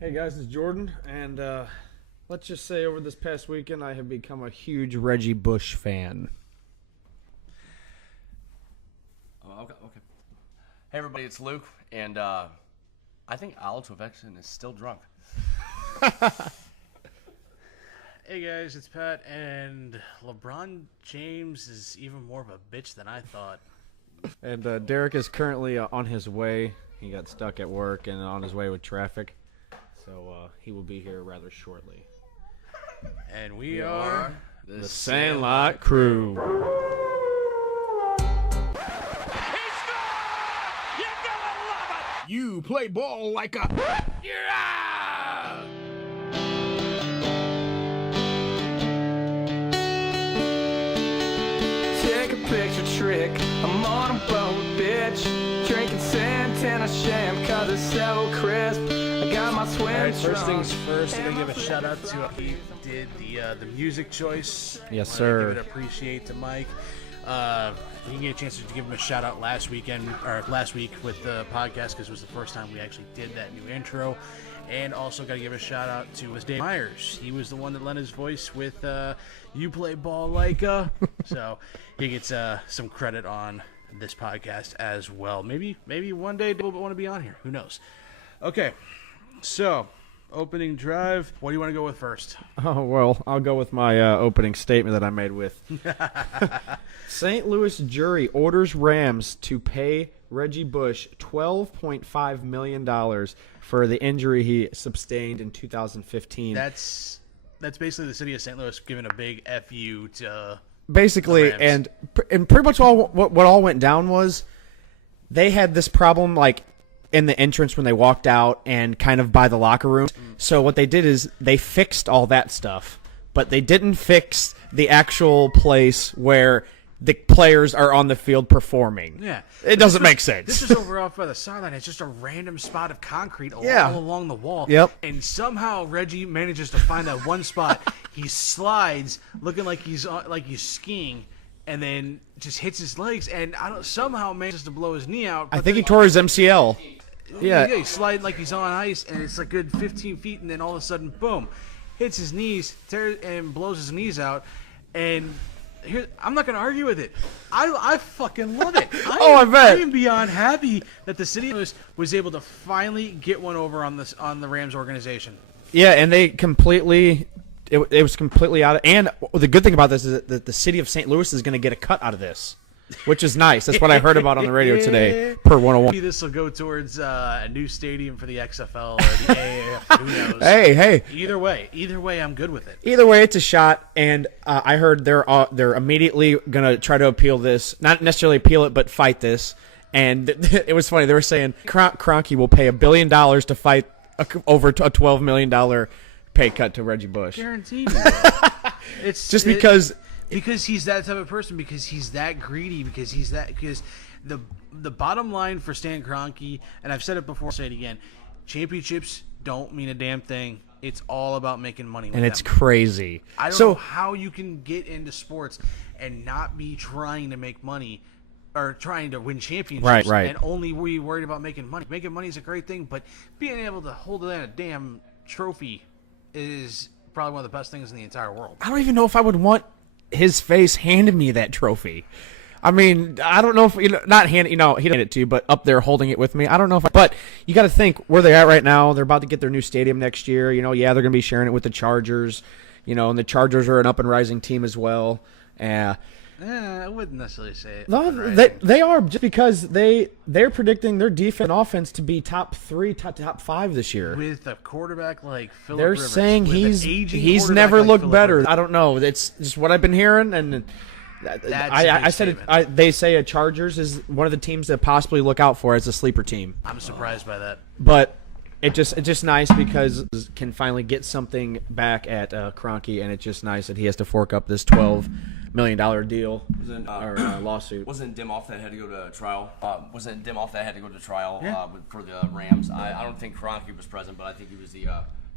Hey guys, it's Jordan, and let's just say over this past weekend I have become a huge Reggie Bush fan. Okay. Hey everybody, it's Luke, and I think Alex Ovechkin is still drunk. Hey guys, it's Pat, and LeBron James is even more of a bitch than I thought. And Derek is currently on his way. He got stuck at work and on his way with traffic, so he will be here rather shortly. And we are The Sandlot Crew. You play ball like a... Take a picture trick, I'm on a boat, bitch. Drinking Santana sham, cause it's so crisp. I got my swim Alright, first trunks. things first, I'm gonna give a shout out to he did the music choice. Yes, I sir. wanna give it appreciate to Mike. We didn't get a chance to give him a shout out last week with the podcast because it was the first time we actually did that new intro. And also got to give a shout out to Dave Myers. He was the one that lent his voice with "You Play Ball Like a." So he gets some credit on this podcast as well. Maybe one day Dave will want to be on here. Who knows? Okay, so opening drive. What do you want to go with first? Oh, well, I'll go with my opening statement that I made with St. Louis jury orders Rams to pay Reggie Bush $12.5 million for the injury he sustained in 2015. That's basically the city of St. Louis giving a big FU to Basically, the Rams. and pretty much all what all went down was they had this problem like in the entrance when they walked out and kind of by the locker room. So what they did is they fixed all that stuff, but they didn't fix the actual place where the players are on the field performing. Yeah. It doesn't make sense. This is over off by the sideline. It's just a random spot of concrete all along the wall. Yep. And somehow Reggie manages to find that one spot. He slides, looking like he's skiing, and then just hits his legs. And somehow manages to blow his knee out. I think he tore his MCL. Yeah. He's sliding like he's on ice, and it's like good 15 feet, and then all of a sudden, boom, hits his knees, tears and blows his knees out, and. Here, I'm not going to argue with it. I fucking love it. I bet. I am beyond happy that the city was able to finally get one over on the Rams organization. Yeah, and they completely it was completely out of, and the good thing about this is that the city of St. Louis is going to get a cut out of this, which is nice. That's what I heard about on the radio today per 101. Maybe this will go towards a new stadium for the XFL or the AAF. Who knows? Hey. Either way, I'm good with it. Either way, it's a shot, and I heard they're immediately gonna try to appeal this. Not necessarily appeal it, but fight this. And it was funny. They were saying Kroenke will pay $1 billion to fight over a $12 million pay cut to Reggie Bush. Guaranteed. It's Just because he's that type of person. Because he's that greedy. Because the bottom line for Stan Kroenke, and I've said it before, I'll say it again: championships don't mean a damn thing. It's all about making money. and it's crazy. I don't know how you can get into sports and not be trying to make money or trying to win championships, Right. and only be worried about making money. Making money is a great thing, but being able to hold a damn trophy is probably one of the best things in the entire world. I don't even know if I would want his face handing me that trophy. I mean, I don't know if he didn't hand it to you, but up there holding it with me. I don't know if. But you got to think where they're at right now. They're about to get their new stadium next year. They're going to be sharing it with the Chargers. And the Chargers are an up and rising team as well. I wouldn't necessarily say it. No, they are, just because they're predicting their defense and offense to be top 3, top 5 this year. With a quarterback like Phillip They're Rivers, saying with an aging he's quarterback never like looked Phillip better. Rivers. I don't know. It's just what I've been hearing, and I said it. They say a Chargers is one of the teams to possibly look out for as a sleeper team. I'm surprised by that. But it's just nice because can finally get something back at Kroenke, and it's just nice that he has to fork up this $12 million deal or lawsuit. Wasn't Dim off that had to go to trial? Yeah. For the Rams? I don't think Kroenke was present, but I think he was the.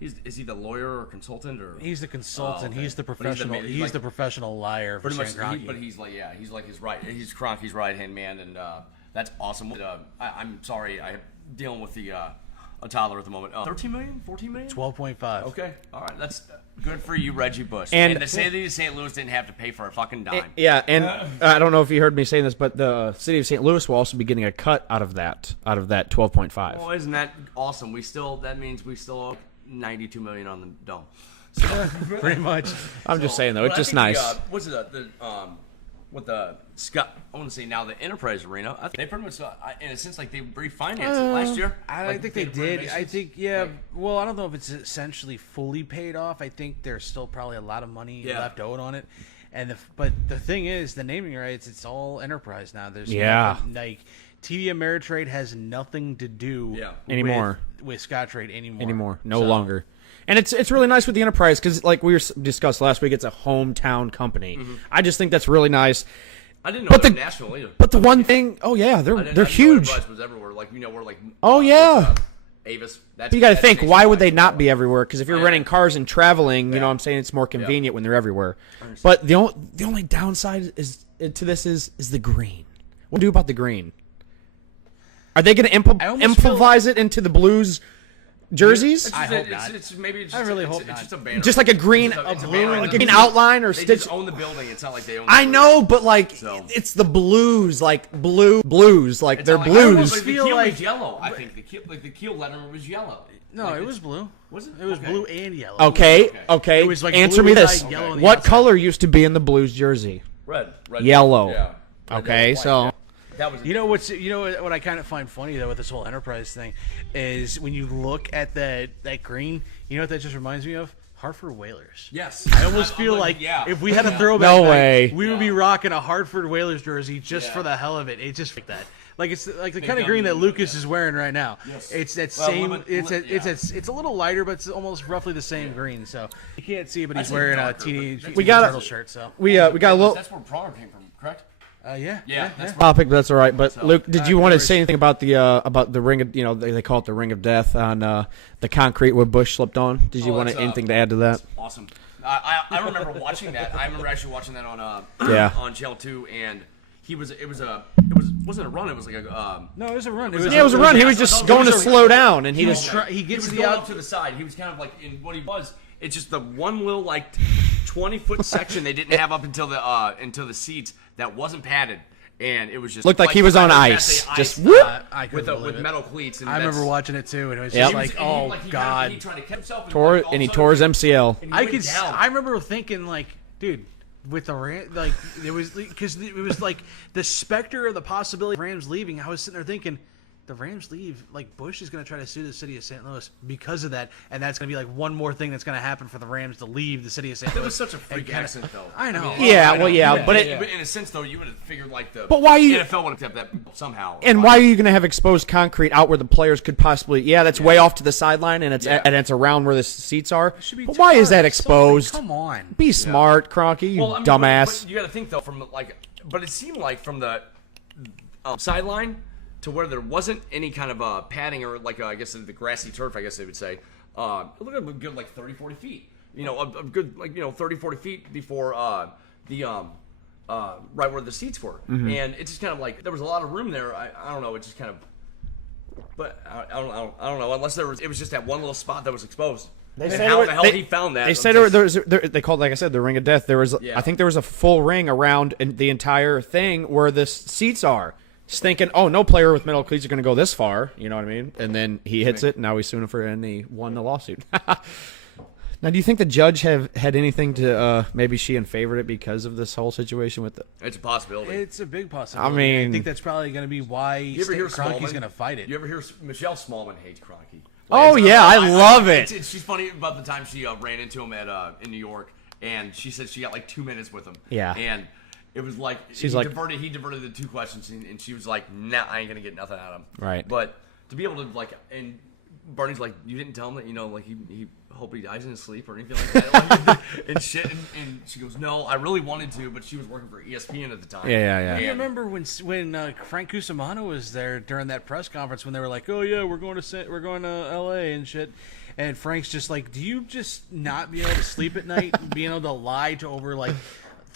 Is he the lawyer or consultant or? He's the consultant. okay. He's the But professional. He's the professional liar for Pretty Stan much, Kroenke. but he's like his right. He's Kroenke's right hand man, and that's awesome. I'm sorry, I'm dealing with the a toddler at the moment. 13 million? 14 million? 12.5. Okay. All right. That's good for you, Reggie Bush. And the city of St. Louis didn't have to pay for a fucking dime. Yeah, and I don't know if you heard me saying this, but the city of St. Louis will also be getting a cut out of that 12.5. Well, isn't that awesome? That means we still owe $92 million on the dome. Pretty much. I'm just saying though, it's But I just think nice. What's it? With the Scott, I want to say now the Enterprise Arena. I think they pretty much, in a sense, like they refinanced it last year. I think they did. I think, well, I don't know if it's essentially fully paid off. I think there's still probably a lot of money left owed on it. But the thing is, the naming rights, it's all Enterprise now. There's nothing, like TV Ameritrade has nothing to do Anymore. with Scottrade anymore. No longer. And it's really nice with the Enterprise because, like we discussed last week, it's a hometown company. Mm-hmm. I just think that's really nice. I didn't know they were national either. But the one thing, they're huge. Enterprise was everywhere. Like we're like. Oh yeah. Avis. But you got to think, why would they not be everywhere? Because if you're renting cars and traveling, you know what I'm saying, it's more convenient when they're everywhere. But the only downside to this is the green. What do you do about the green? Are they going to improvise it into the Blues jerseys? I hope not. I really hope not. It's just a banner. Just like a green, It's a banner. like an outline or They stitch. just own the building. It's not like they own. The I know, but like So- it's the Blues, like Blues, like It's they're not like- Blues. The feel keel like- was yellow. I think the keel letterman was yellow. No, Like, it it's- was blue. Was it? It was Okay. blue and yellow. Okay. It was like Answer blue me this: inside, yellow on the what outside. color used to be in the Blues jersey? Red. Yellow. Yeah. Red, Okay, yellow, white, so- yeah. That was. You know what I kind of find funny though with this whole Enterprise thing is when you look at that green, you know what that just reminds me of? Hartford Whalers. Yes. I almost feel like if we had a throwback No night, way. we would be rocking a Hartford Whalers jersey just for the hell of it. It's just like that. Like it's like the kind of green that Lucas is wearing right now. Yes. It's that Well, same. It's a little lighter, but it's almost roughly the same green. So you can't see, but he's say wearing a darker, teenage but- We got turtle shirt. So we got a little That's where Pranger came from, correct? yeah. That's topic, but that's all right. But So- Luke, did you want to anyways. say anything about the ring of they call it the ring of death on the concrete where Bush slipped on? Did you want that's, anything to add to that? Awesome. I remember watching that. I remember actually watching that on on Channel 2, and it wasn't a run. It was like a No, it was a run. Yeah, it was a run. He was just going to slow down, and he was just he he gets was to the going out. up to the side. He was kind of like in what he was. It's just the one little like 20-foot section they didn't have up until the seats that wasn't padded. And it was just Looked like he was on ice. Just whoop. I couldn't believe with it. metal cleats. And I remember that's- watching it too, and it was Yep. just like, oh he god. tried to catch himself and tore like, all and he of a tore his sudden- MCL. and he went down. I remember thinking like, dude, with the like it was because it was like the specter of the possibility of Rams leaving. I was sitting there thinking, the Rams leave, like Bush is going to try to sue the city of St. Louis because of that, and that's going to be like one more thing that's going to happen for the Rams to leave the city of St. Louis. It was such a freak accident, though. I know. Yeah, I know. well, yeah, but it. in a sense, though, you would have figured like the But why you- NFL would have kept that somehow. And why are you going to have exposed concrete out where the players could possibly? Yeah, that's way off to the sideline, and it's around where the seats are. But why is that exposed? Come on. Be smart, Cronky, you Well, I mean, dumbass. But you got to think though, but it seemed like from the sideline to where there wasn't any kind of padding or like I guess the grassy turf, I guess they would say. It looked like a good like 30, 40 feet. You know, a good 30, 40 feet before the right where the seats were, and it's just kind of like there was a lot of room there. I don't know. It just kind of, but I don't know. Unless it was just that one little spot that was exposed. And how the hell he found that? They said they called, like I said, the ring of death. There was, I think there was a full ring around the entire thing where the seats are. Just thinking, oh, no player with metal cleats are going to go this far. You know what I mean? And then he hits it, and now he's suing him for it, and he won the lawsuit. Now, do you think the judge had anything to maybe she favored it because of this whole situation with it? It's a possibility. It's a big possibility. I mean- I think that's probably going to be why You ever hear Kroenke's Smallman? going to fight it. You ever hear Michelle Smallman hates Kroenke? Oh, yeah, I love it. She's funny about the time she ran into him in New York, and she said she got like 2 minutes with him. Yeah. And it was like he diverted the two questions, and she was like, "Nah, I ain't gonna get nothing out of him." Right. But to be able to like, and Barney's like, "You didn't tell him that, like he hope he dies in his sleep or anything like that," like, and shit. And she goes, "No, I really wanted to, but she was working for ESPN at the time." Yeah. You remember when Frank Cusimano was there during that press conference when they were like, "Oh yeah, we're going to L.A. and shit," and Frank's just like, "Do you just not be able to sleep at night, being able to lie to over like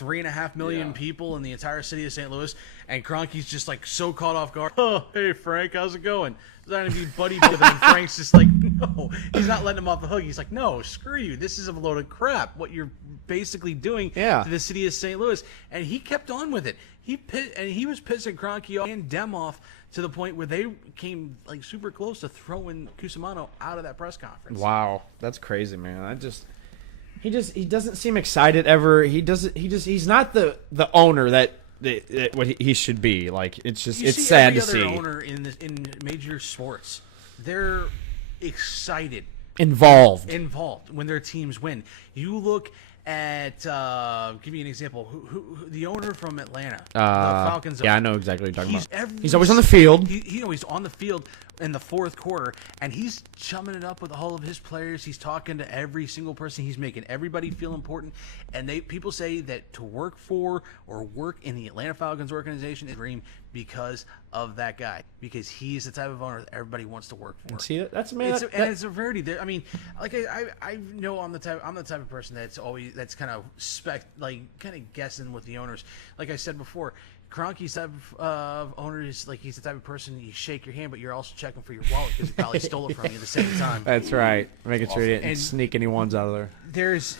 3.5 million Yeah. people in the entire city of St. Louis, and Kroenke's just like so caught off guard. Oh, hey Frank, how's it going? He's not gonna be buddy with him, and Frank's just like, no, he's not letting him off the hook. He's like, no, screw you. This is a load of crap. What you're basically doing to the city of St. Louis, and he kept on with it. He was pissing Kroenke off and Dem off to the point where they came like super close to throwing Cusimano out of that press conference. Wow, that's crazy, man. He doesn't seem excited ever. He's not the owner that what he should be. Like it's sad to see. Every other owner in major sports, they're excited, involved when their teams win. You look at give me an example. Who the owner from Atlanta, the Falcons? Yeah, I know exactly what you're talking about. He's He's always on the field. He's on the field in the fourth quarter, and he's chumming it up with all of his players. He's talking to every single person. He's making everybody feel important. And people say that to work for or work in the Atlanta Falcons organization is a dream because of that guy. Because he's the type of owner that everybody wants to work for. See, that's man. And it's a rarity. There, I mean, like I know I'm the type of person that's kind of guessing with the owners. Like I said before, Kroenke's type of owner is like he's the type of person you shake your hand, but you're also checking for your wallet because he probably stole it from you at the same time. That's right. Making sure you didn't sneak any ones out of there. He's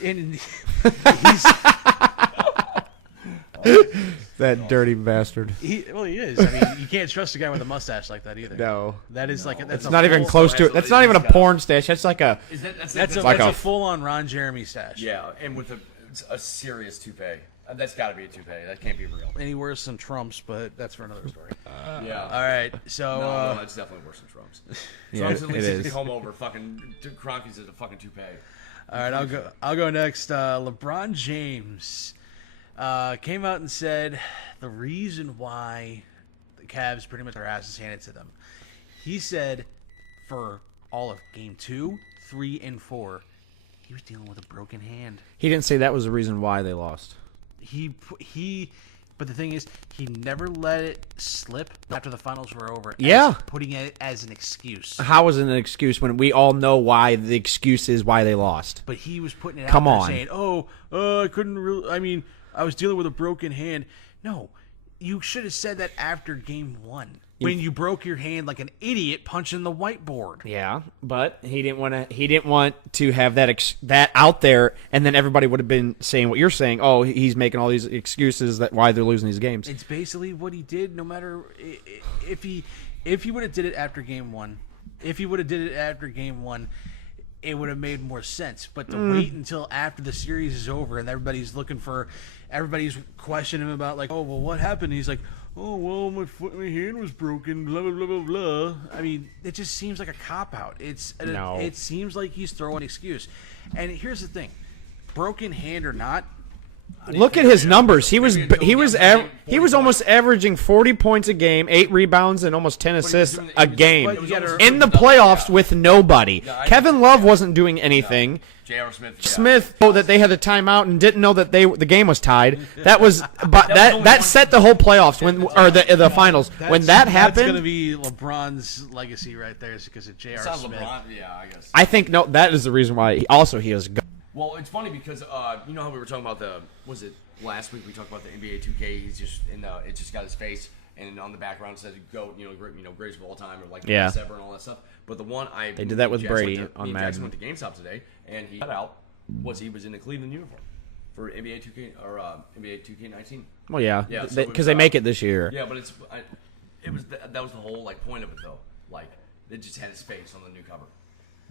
that dirty bastard. He is. I mean, you can't trust a guy with a mustache like that either. No, that is like that's it's not even close to it. That's not even a porn stash. That's like a that's a full-on Ron Jeremy stash. Yeah, and with a serious toupee. That's got to be a toupee. That can't be real. Any worse than Trump's, but that's for another story. Yeah. All right. So no, that's definitely worse than Trump's. Yeah, Trump's at least it is. Come over. Fucking Kroenke's is a fucking toupee. All right, I'll go next. LeBron James came out and said the reason why the Cavs pretty much their asses handed to them. He said for all of Game 2, 3, and 4, he was dealing with a broken hand. He didn't say that was the reason why they lost. But the thing is, he never let it slip after the finals were over. Putting it as an excuse. How is it an excuse when we all know why the excuse is why they lost? But he was putting it Come out there on. saying, I couldn't really, I mean, I was dealing with a broken hand. No, you should have said that after Game 1. When you broke your hand like an idiot punching the whiteboard. Yeah, but he didn't want to have that out there, and then everybody would have been saying what you're saying. Oh, he's making all these excuses that why they're losing these games. It's basically what he did. No matter if he would have did it after Game 1, it would have made more sense. But to wait until after the series is over and everybody's questioning him about like, oh well, what happened? And he's like, oh well, my hand was broken. Blah blah blah blah blah. I mean, it just seems like a cop out. It seems like he's throwing an excuse. And here's the thing, broken hand or not. Look at his numbers. He was almost averaging 40 points a game, 8 rebounds, and almost 10 assists a game in the playoffs with nobody. Kevin Love wasn't doing anything. J.R. Smith know that they had a timeout and didn't know that the game was tied. That was that set the whole playoffs the finals. When that happened, that's going to be LeBron's legacy right there, is because of J.R. Smith. LeBron, yeah, I guess. I think that is the reason why. He is. Well, it's funny because you know how we were talking about was it last week we talked about the NBA 2K? He's just it just got his face, and on the background it says greatest of all time or like best ever and all that stuff. But the one they did that with Brady on Madden. Jackson went to GameStop today, and he cut out he was in the Cleveland uniform for NBA 2K or NBA 2K19. Well, yeah, because they make it this year. Yeah, but that was the whole point of it though. Like it just had his face on the new cover.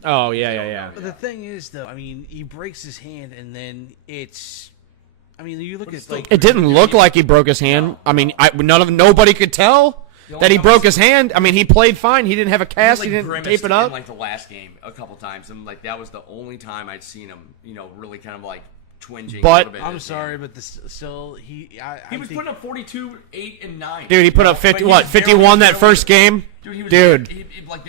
Oh, yeah. But the thing is, though, I mean, he breaks his hand, and then you look at it didn't look like he broke his hand. No. I mean, nobody could tell that he broke his hand. I mean, he played fine. He didn't have a cast. He didn't tape it up. In the last game a couple times, and that was the only time I'd seen him, really kind of twinging. But a little bit I'm sorry, but still he was putting up 42, 8, and 9. Dude, he put up 51 that first game. Dude,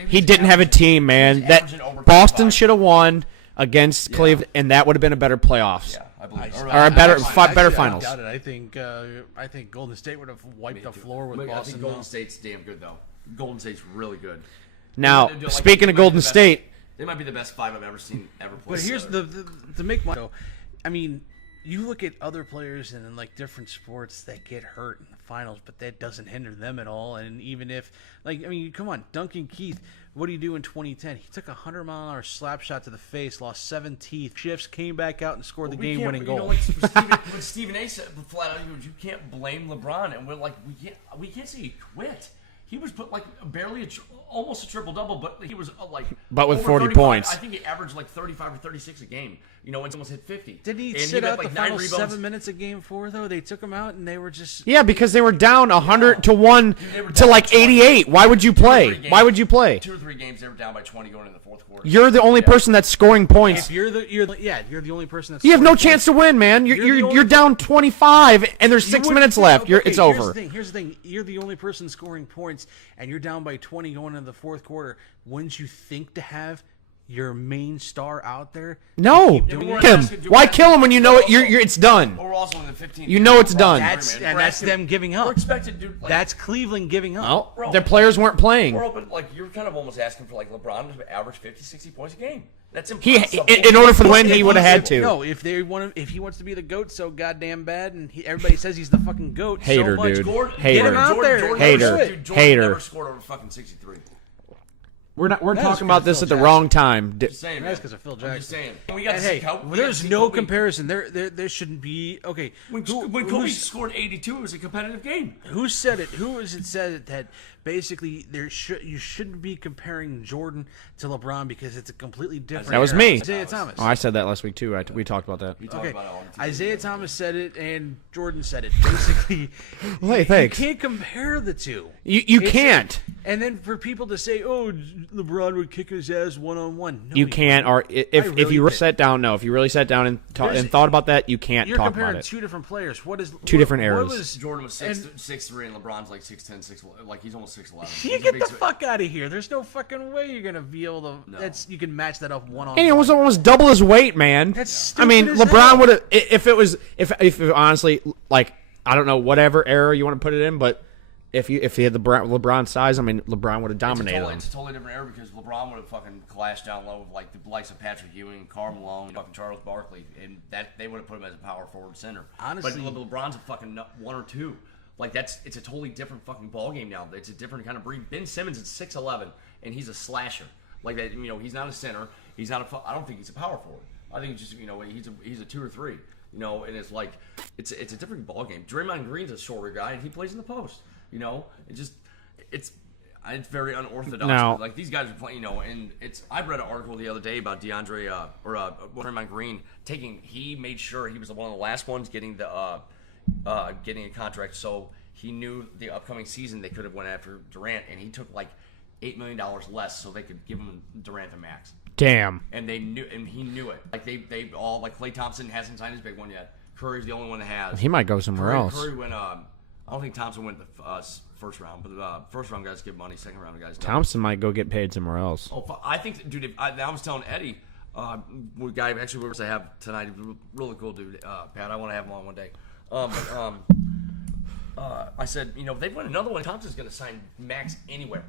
he didn't have a team, man. That Boston should have won against Cleveland, and that would have been a better playoffs. Yeah, I believe. Or a better finals. I doubt it. I think Golden State would have wiped the floor with Boston. I think Golden State's damn good though. Golden State's really good. Now, speaking of Golden State, they might be the best 5 I've ever seen ever play. But here's the make money. I mean, you look at other players in like different sports that get hurt in the finals, but that doesn't hinder them at all. And even if, like, I mean, come on, Duncan Keith, what do you do in 2010? He took a 100-mile-an-hour slap shot to the face, lost 7 teeth, shifts, came back out and scored the game-winning goal. Like when Stephen A. said flat out, he goes, "You can't blame LeBron," and we're like, we can't say he quit. He was put like barely almost a triple double, but he was but with over 40 35. points. I think he averaged like 35 or 36 a game. And almost hit 50. Did he and sit out like the 9 final rebounds. 7 minutes of Game 4 though? They took him out and they were just because they were down 100 to 1 they were to down like by 20. 88. Why would you play? Why would you play? 2 or 3 games they were down by 20 going into the fourth quarter. You're the only person that's scoring points. If you're the only person that's You have no scoring chance to win, man. You're only- down 25 and there's 6 wouldn't minutes think- left. okay, It's over. Here's the thing. You're the only person scoring points, and you're down by 20 going into the fourth quarter. Wouldn't you think to have your main star out there? No, doing it? him. Why kill him when you know it? It's done. Or we're also in the 15th. You know it's done. That's them giving up. We're expected, dude. Like, That's Cleveland giving up. Well, Bro, their players weren't playing. we're open. Like you're kind of almost asking for like LeBron to average 50, 60 points a game. That's He, impossible. in order for the win, he would have had to. No, if he wants to be the GOAT so goddamn bad, and everybody says he's the fucking GOAT Hater, so much, dude. Gordon, Hater. Get him out there. Jordan Hater. Never, dude, Jordan Hater. never scored over fucking 63. We're That is talking about this Phil at the Jackson. wrong time. Just saying, man. That's because of Phil Jackson. I'm just saying. We got And to see hey, how, we there's gotta see no Kobe. comparison. There shouldn't be. Okay, When Kobe scored 82, it was a competitive game. who said it? Who was it said that basically you shouldn't be comparing Jordan to LeBron because it's a completely different. That was era. me. Isaiah Thomas. Oh, I said that last week too. We talked about that. We talked Okay, about it on TV. Isaiah Thomas said it and Jordan said it. Basically, Well, hey, thanks. you can't compare the two. You It's- can't. And then for people to say, "Oh, LeBron would kick his ass 1-on-1," no, You he can't. wouldn't. Or if really you did. sat down, no. If you really sat down and thought about that, you can't You're talk about comparing it. two different players. What is Two different eras. What was, Jordan was and- 6'3", and LeBron's like 6'10", 6'11", like he's almost 6'11". You get the fuck out of here. There's no fucking way you're gonna be able to. No. You can match that up 1-on-1. And it was almost double his weight, man. That's I mean, stupid as LeBron hell. would have if it honestly, like, I don't know, whatever era you want to put it in, but if he had the LeBron size, I mean, LeBron would have dominated him. It's a totally different era because LeBron would have fucking clashed down low with like the likes of Patrick Ewing, Karl Malone, fucking Charles Barkley, and that they would have put him as a power forward center. Honestly- but LeBron's a fucking 1 or 2. Like it's a totally different fucking ball game now. It's a different kind of breed. Ben Simmons is 6'11", and he's a slasher. Like that, he's not a center. He's not a. I don't think he's a power forward. I think just he's a 2 or 3. And it's like it's a different ball game. Draymond Green's a shorter guy, and he plays in the post. It's very unorthodox. Now- Like these guys are playing, and I read an article the other day about Draymond Green he made sure he was one of the last ones getting getting a contract, so he knew the upcoming season they could have went after Durant, and he took like $8 million less so they could give him Durant the max. Damn. And he knew it. Like they all, like Klay Thompson hasn't signed his big one yet. Curry's the only one that has. He might go somewhere else. Curry went. I don't think Thompson went the first round, but the first round guys give money. Second round guys don't. Thompson might go get paid somewhere else. Oh, I think, dude. I was telling Eddie, guy actually we're supposed to have tonight. Really cool dude, Pat. I want to have him on one day. I said, if they win another one, Thompson's going to sign max anywhere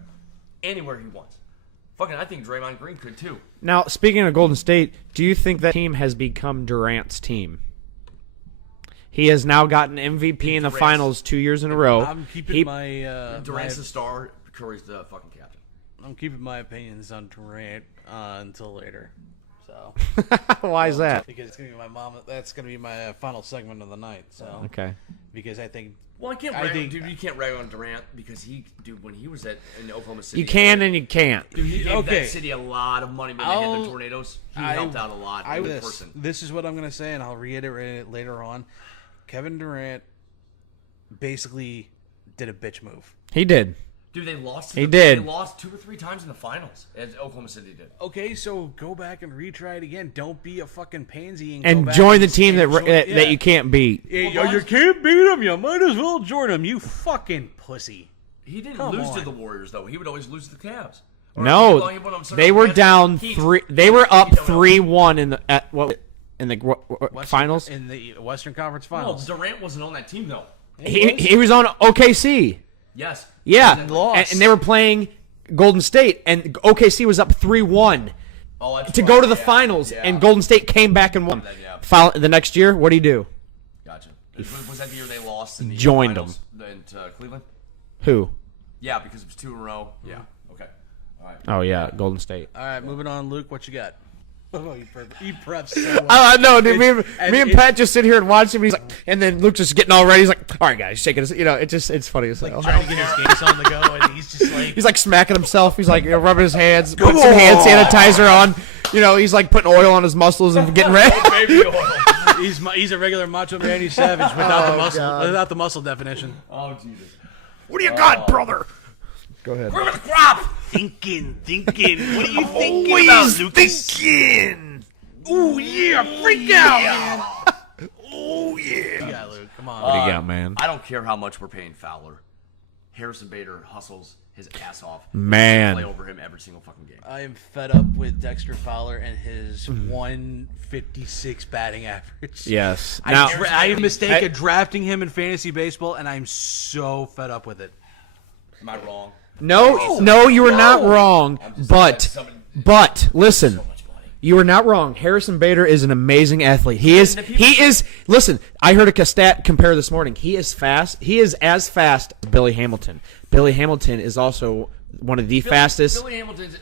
he wants. Fucking, I think Draymond Green could too. Now, speaking of Golden State, do you think that team has become Durant's team? He has now gotten MVP in the finals 2 years in a row. I'm keeping my Durant's the star. Curry's the fucking captain. I'm keeping my opinions on Durant until later. So Why is that? because it's gonna be my mom. That's gonna be my final segment of the night. So Okay. because I think Well, you can't rag on Durant because when he was in Oklahoma City, You can and you can't. Dude, he gave Okay. that city a lot of money when they had the tornadoes. He helped out a lot. This is what I'm gonna say, and I'll reiterate it later on. Kevin Durant basically did a bitch move. He did. Dude, they lost. He did. They lost 2 or 3 times in the finals, as Oklahoma City did. Okay, so go back and retry it again. Don't be a fucking pansy and And go back join the and team that join- that you can't beat. Yeah, you can't beat him. You might as well join him. You fucking pussy. He didn't Come lose to on. the Warriors though. He would always lose to the Cavs. Or No, they were down 3. They were up 3-1 in the finals. In the Western Conference No, Finals. Durant wasn't on that team though. He was on OKC. Yes. Yeah, And lost. and they were playing Golden State, and OKC was up 3-1. to go to the finals, and Golden State came back and won. The next year, what do? Gotcha. Was that the year they lost? In the joined finals into Cleveland? Who? Yeah, because it was 2 in a row. Yeah. Okay. All right. Oh, yeah, Golden State. All right, moving on. Luke, what you got? Oh, you prepped so well. No, dude. Me and Pat just sit here and watch him. He's like, and then Luke just getting all ready. He's like, "All right, guys, shaking us." It's funny as hell. Trying to get his games on the go, and he's just like... He's like smacking himself. He's like rubbing his hands, putting some hand sanitizer on. He's like putting oil on his muscles and getting ready. Baby oil. He's a regular Macho Randy Savage without the muscle definition. Oh, Jesus. What do you got, brother? Go ahead. Thinking. What are you thinking Always about, Lucas? thinking. Ooh, yeah, freak out, man. Oh, yeah. Yeah, Luke, come on. What do you got, man? I don't care how much we're paying Fowler. Harrison Bader hustles his ass off. Man. Play over him every single fucking game. I am fed up with Dexter Fowler and his 156 batting average. Yes. Now, I made a mistake of drafting him in fantasy baseball, and I'm so fed up with it. Am I wrong? No, you were not wrong. But listen, you were not wrong. Harrison Bader is an amazing athlete. He is. Listen, I heard a stat compare this morning. He is fast. He is as fast as Billy Hamilton. Billy Hamilton is also one of the fastest. Billy Hamilton's.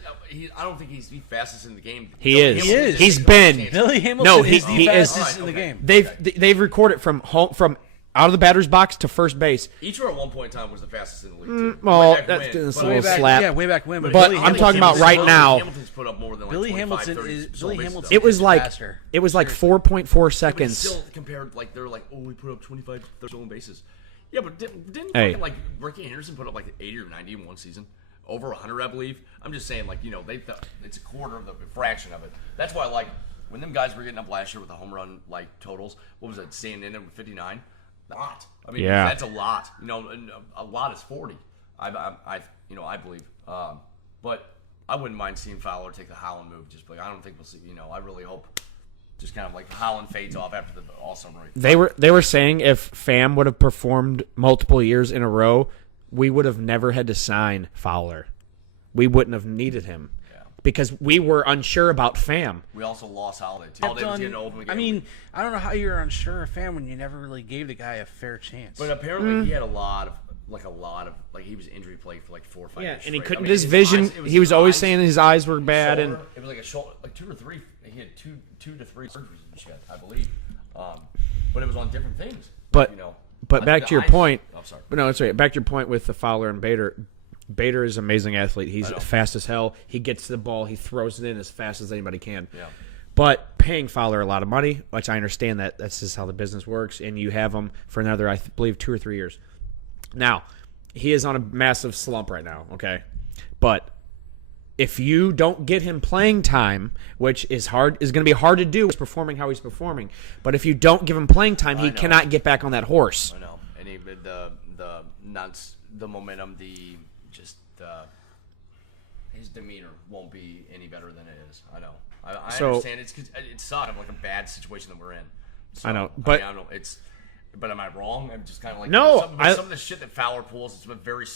I don't think he's the fastest in the game. He is. He is. He's been. Billy Hamilton is the fastest in the game. They've recorded from out of the batter's box to first base. Each at one point in time was the fastest in the league. Well, that's getting a little slap. Yeah, way back when. But Billy I'm talking about right now. Hamilton's put up more than like Billy 25, Hamilton 30 is. stolen Billy bases, Hamilton. though. It was like faster. 4.4 But seconds. still compared, like they're like, oh, we put up 25 stolen bases. Yeah, but didn't Hey. fucking, like Ricky Henderson put up like 80 or 90 in one season? Over 100, I believe. I'm just saying, like, it's a quarter of the fraction of it. That's why, like, when them guys were getting up last year with the home run like totals, what was it, staying in at 59? Not. I mean, Yeah. that's a lot. And a lot is 40. I believe. But I wouldn't mind seeing Fowler take the Holland move. Just like I don't think we'll see. I really hope. Just kind of like Holland fades off after the All-Star break. They were saying if Pham would have performed multiple years in a row, we would have never had to sign Fowler. We wouldn't have needed him because we were unsure about Pham. We also lost Holiday too. Holiday was getting old. I mean, I don't know how you're unsure of Pham when you never really gave the guy a fair chance. But apparently he had a lot of he was injury plagued for like 4 or 5 years. And he straight. couldn't. I mean, his vision. He was always eyes, saying his eyes were bad, shoulder, and it was like a shoulder, like 2 or 3. He had two to three surgeries and shit, I believe. But it was on different things. But I back think to your the eyes- point. Oh, sorry. But no, it's right. Back to your point with the Fowler and Bader. Bader is an amazing athlete. He's fast as hell. He gets the ball. He throws it in as fast as anybody can. Yeah. But paying Fowler a lot of money, which I understand that's just how the business works, and you have him for another, I believe, 2 or 3 years. Now, he is on a massive slump right now, okay? But if you don't get him playing time, which is going to be hard to do, he's performing how he's performing. But if you don't give him playing time, he cannot get back on that horse. I know. And the momentum, his demeanor won't be any better than it is. I know. I understand. It's sucks. Like a bad situation that we're in. So, I know, but I don't know. But am I wrong? I'm just kind of like No, some of the shit that Fowler pulls. It's been very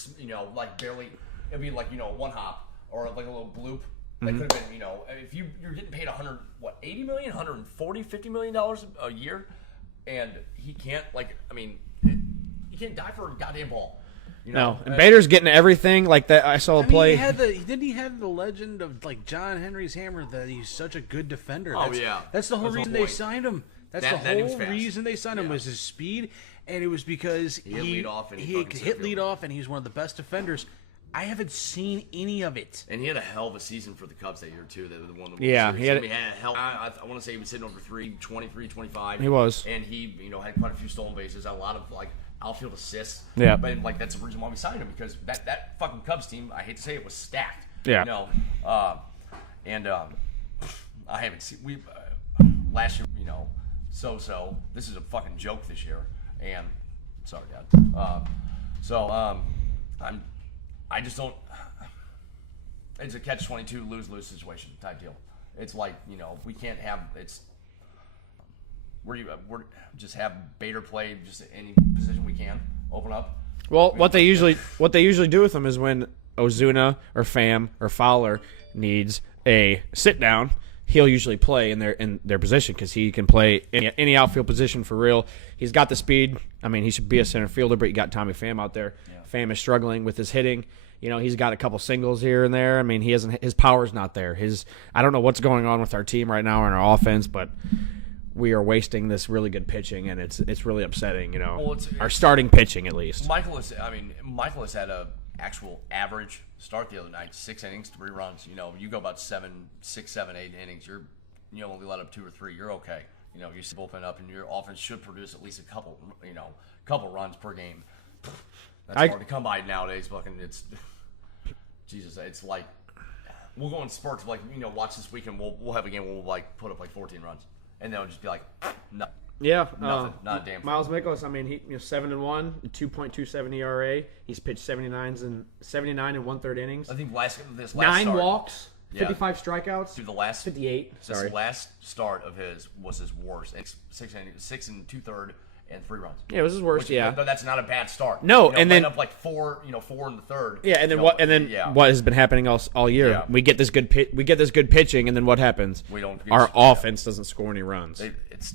like barely. It'd be like one hop or like a little bloop. That could have been if you're getting paid $80 million, $50 million a year, and he can't he can't die for a goddamn ball. No, and Bader's getting everything like that. I saw a play. Didn't he have the legend of like John Henry's hammer that he's such a good defender? That's the whole reason they signed him. That's the whole reason they signed him was his speed, and it was because he could hit lead off, and he's one of the best defenders. I haven't seen any of it. And he had a hell of a season for the Cubs that year too. The one that he had a hell. I want to say he was sitting over 323, 25. He was, and he had quite a few stolen bases, a lot of outfield assists. Yeah, but that's the reason why we signed him, because that fucking Cubs team, I hate to say it, was stacked. Yeah. I haven't seen last year. So this is a fucking joke this year. And sorry, Dad. I just don't. It's a catch-22, lose-lose situation type deal. It's like we can't have we're just have Bader play just any position we can open up. Well, what they usually do with them is when Ozuna or Pham or Fowler needs a sit down, he'll usually play in their position because he can play any outfield position for real. He's got the speed. I mean, he should be a center fielder, but you got Tommy Pham out there. Yeah. Pham is struggling with his hitting. You know, he's got a couple singles here and there. I mean, his power's not there. I don't know what's going on with our team right now in our offense, but we are wasting this really good pitching, and it's really upsetting. You know, our starting pitching at least. Michael has had a actual average start the other night, 6 innings, 3 runs. You know, you go about 6, 7, 8 innings. You only let up 2 or 3. You're okay. You know, you bullpen up, and your offense should produce at least a couple runs per game. That's hard to come by nowadays. Fucking, Jesus. It's like we'll go in spurts. Like, you know, watch this weekend. We'll have a game where we'll like put up like 14 runs, and then it'll just be like no. Yeah, nothing. Not a damn. Miles Mikolas. I mean, he 7-1, 2.27 ERA. He's pitched 79 and 1/3 innings. I think this last 9 start, walks, 55 strikeouts. Through the last 58. Sorry, this last start of his was his worst. 6 2/3 and 3 runs. Yeah, it was his worst. That's not a bad start. No, you know, and then up like 4 in the third. Yeah, and then what? And then what has been happening all year? Yeah. We get this good pitching, and then what happens? We don't. Our offense doesn't score any runs. It's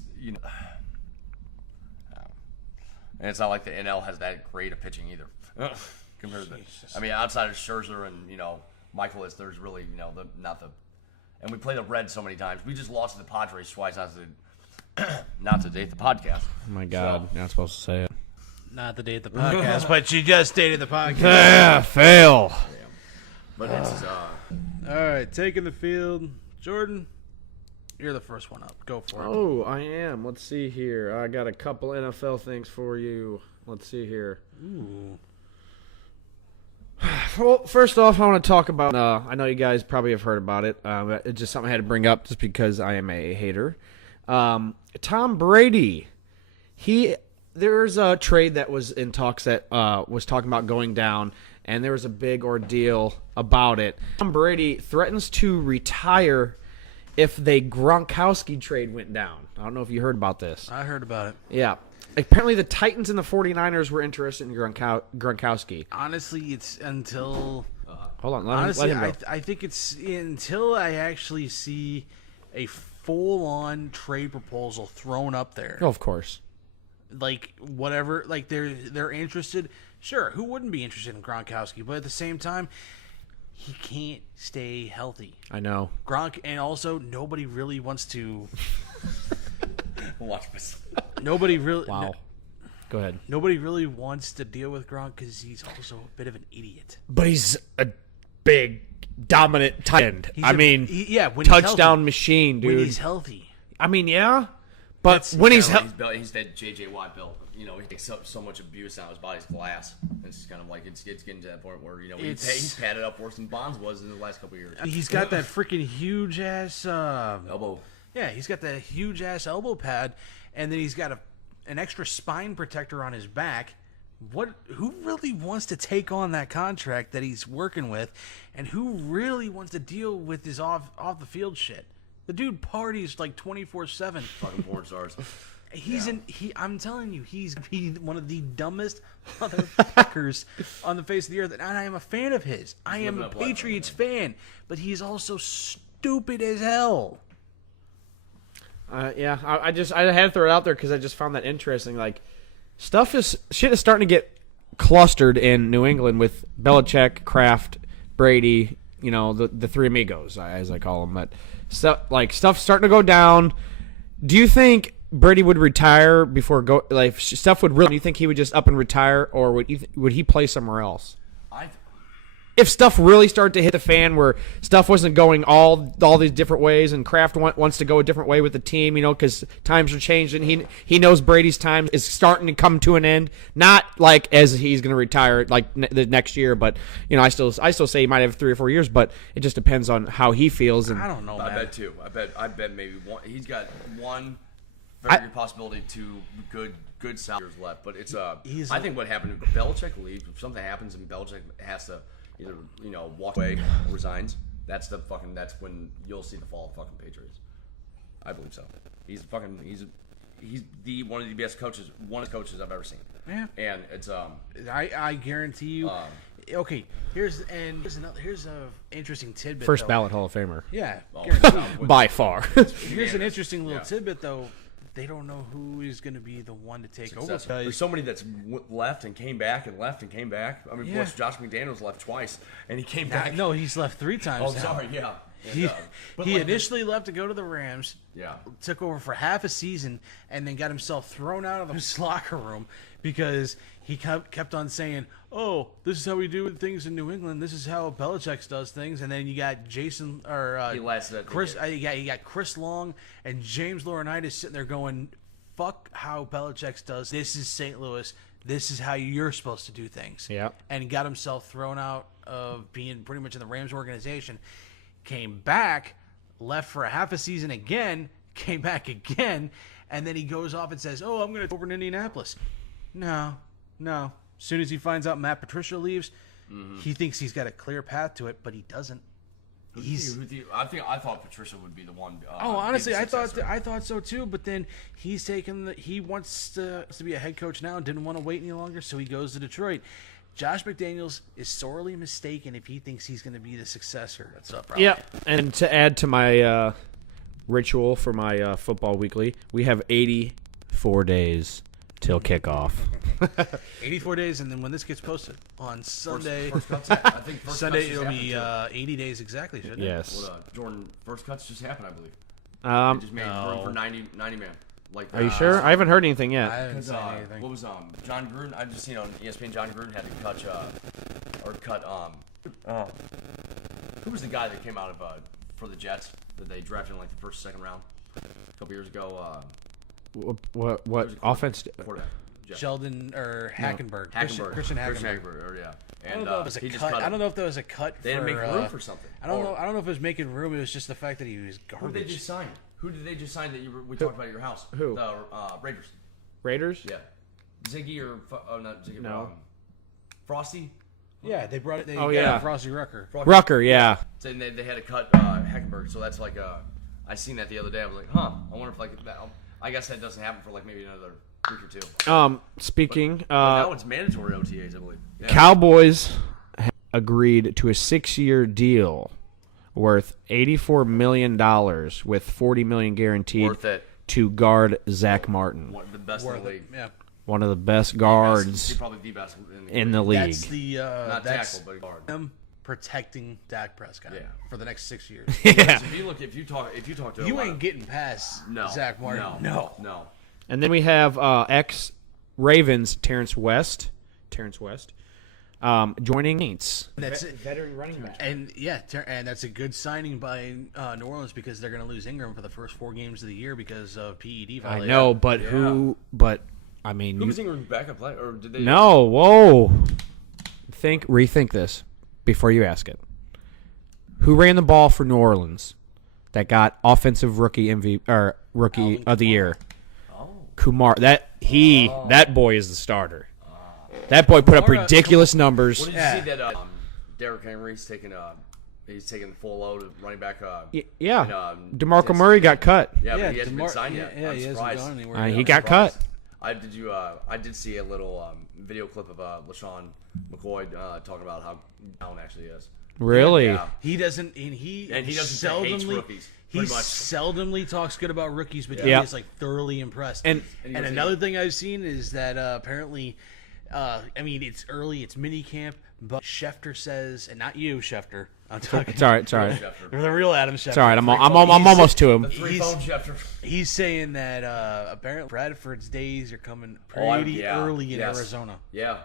and it's not like the NL has that great of pitching either. Compared to, outside of Scherzer and Michaelis, there's really and we play the Reds so many times. We just lost to the Padres twice. Not to date the podcast. Oh my God, you're not supposed to say it. Not to date the podcast, but you just dated the podcast. Yeah, fail. Yeah. But it's all right, taking the field, Jordan. You're the first one up. Go for it. Oh, I am. Let's see here. I got a couple NFL things for you. Let's see here. Ooh. Well, first off, I want to talk about. I know you guys probably have heard about it. It's just something I had to bring up, just because I am a hater. Tom Brady. There's a trade that was in talks that was talking about going down, and there was a big ordeal about it. Tom Brady threatens to retire if the Gronkowski trade went down. I don't know if you heard about this. I heard about it. Yeah. Apparently the Titans and the 49ers were interested in Gronkowski. Honestly, it's until... Hold on. Let him go. I think it's until I actually see a full-on trade proposal thrown up there. Oh, of course. Like, whatever. Like, they're interested. Sure, who wouldn't be interested in Gronkowski? But at the same time... he can't stay healthy. I know. Gronk, and also nobody really wants to. watch this. Nobody really. Wow. Go ahead. Nobody really wants to deal with Gronk because he's also a bit of an idiot. But he's a big, dominant tight end. When touchdown machine, dude. When he's healthy. I mean, yeah. But when he's healthy. He's that J.J. Watt built. He takes up so much abuse out of his body's glass. It's kind of like it's getting to that point where he's padded up worse than Bonds was in the last couple of years. He's got that freaking huge ass elbow. Yeah, he's got that huge ass elbow pad, and then he's got an extra spine protector on his back. Who really wants to take on that contract that he's working with, and who really wants to deal with his off the field shit? The dude parties like 24/7. Fucking porn stars. I'm telling you, he's one of the dumbest motherfuckers on the face of the earth, and I am a fan of his. I am a Patriots fan, but he's also stupid as hell. I had to throw it out there because I just found that interesting. Like, shit is starting to get clustered in New England with Belichick, Kraft, Brady. The three amigos, as I call them. But stuff's starting to go down. Do you think Brady would retire before stuff would really? Do you think he would just up and retire, or would he play somewhere else? If stuff really started to hit the fan, where stuff wasn't going all these different ways, and Kraft wants to go a different way with the team, because times are changing. He knows Brady's time is starting to come to an end. Not like as he's going to retire the next year, but I still say he might have 3 or 4 years, but it just depends on how he feels. And I don't know. I man. bet 2. I bet maybe 1. He's got 1. Very good possibility, 2 good years left, but it's I think what happened if Belichick leaves, if something happens and Belichick has to either walk away or resigns, that's when you'll see the fall of fucking Patriots. I believe so. He's one of the best coaches, one of the coaches I've ever seen. Yeah. And it's I guarantee you, okay. Here's a interesting tidbit. First though. ballot Hall of Famer. Yeah. Oh, guaranteed. By far. Here's an interesting little tidbit though. They don't know who is going to be the one to take over. There's somebody that's left and came back and left and came back. I mean, Yeah. Josh McDaniels left twice, and he came back. No, he's left 3 times. Oh, now. sorry, yeah. He, But he like initially left to go to the Rams. Yeah. Took over for half a season and then got himself thrown out of his locker room because he kept on saying, "Oh, this is how we do things in New England. This is how Belichick does things." And then you got Jason or He lasted at the Chris. end. You got Chris Long and James Laurinaitis sitting there going, "Fuck how Belichick does. This is St. Louis. This is how you're supposed to do things." Yeah. And got himself thrown out of being pretty much in the Rams organization. Came back, left for a half a season again, came back again, and then he goes off and says, "Oh, I'm going to over in Indianapolis." No. As soon as he finds out Matt Patricia leaves, he thinks he's got a clear path to it, but he doesn't. I thought Patricia would be the one. Honestly, be the I successor. thought so too. But then he's he wants to be a head coach now and didn't want to wait any longer, so he goes to Detroit. Josh McDaniels is sorely mistaken if he thinks he's going to be the successor. That's up, Yeah, and to add to my ritual for my football weekly, we have 84 days till kickoff. 84 days, and then when this gets posted on Sunday, First cuts, I think first Sunday cuts just it'll be happened, 80 days exactly, shouldn't it? Yes. Well, Jordan, first cuts just happened, I believe. They just made room for 90 man. Like, Are you sure? I haven't heard anything I yet. haven't Because seen anything. what was John Gruden? I just seen on ESPN. John Gruden had to cut who was the guy that came out of for the Jets that they drafted in like the first second round a couple years ago? What offense? Quarterback. Jets. Sheldon or Hackenberg. Hackenberg. Christian Hackenberg. Or, yeah. I And don't know if it was he a just cut. cut I him. don't know if there was a cut. They for, didn't make room for something. I don't know. I don't know if it was making room. It was just the fact that he was Who did they garbage. just sign? Who did they just sign that we talked about at your house? Who? The Raiders. Raiders? Yeah. Ziggy or not Ziggy. No. Frosty. Yeah, they brought it. They Oh, got yeah. Frosty Rucker. Rucker, yeah. So they had to cut Hackenberg, so that's like I seen that the other day. I was like, huh. I wonder if like that. I guess that doesn't happen for like maybe another week or two. Speaking, But now it's mandatory OTAs, I believe. Yeah. Cowboys agreed to a 6-year deal worth $84 million with $40 million guaranteed Worth it. to guard Zach Martin, One of the best in the league. Yeah, one of the best He's guards probably the best in the league. that's the Not that's tackle, but guard. them protecting Dak Prescott Yeah. for the next 6 years. Yeah. So if you talk to a You lot ain't of- getting past no, Zach Martin. No. And then we have ex-Ravens Terrence West, joining Saints. That's it. Veteran running back. And and that's a good signing by New Orleans because they're going to lose Ingram for the first 4 games of the year because of PED I violation. know, but who? But I mean, Who was Ingram's backup play, or did they? no. Whoa. Rethink this before you ask it. Who ran the ball for New Orleans that got offensive rookie MVP or rookie Alvin of the Kamara. year? Kumar. That boy is the starter. That boy put up Kamara- ridiculous numbers. What did you Yeah. see that Derrick Henry's taking he's taking the full load of running back? Yeah. and, DeMarco Murray got cut. Yeah, Yeah, but he hasn't been DeMar- signed yet. yeah, I'm he hasn't surprised. gone anywhere. He I'm got cut. I did see a little video clip of LaShawn McCoy talking about how down actually is. Really? Yeah. He doesn't, and he doesn't hates seldomly rookies, he pretty much. seldomly talks good about rookies, but Yeah. he is like thoroughly impressed. And- And he and doesn't- another thing I've seen is that apparently, I mean it's early, it's mini camp, but Schefter says, and not you, Schefter. I'm talking. It's all right. It's all right. Schefter. The real Adam Schefter. It's all right. I'm almost to him. The three He's- phone Schefter. He's saying that apparently Bradford's days are coming Oh, pretty yeah. early in Yes. Arizona. Yeah,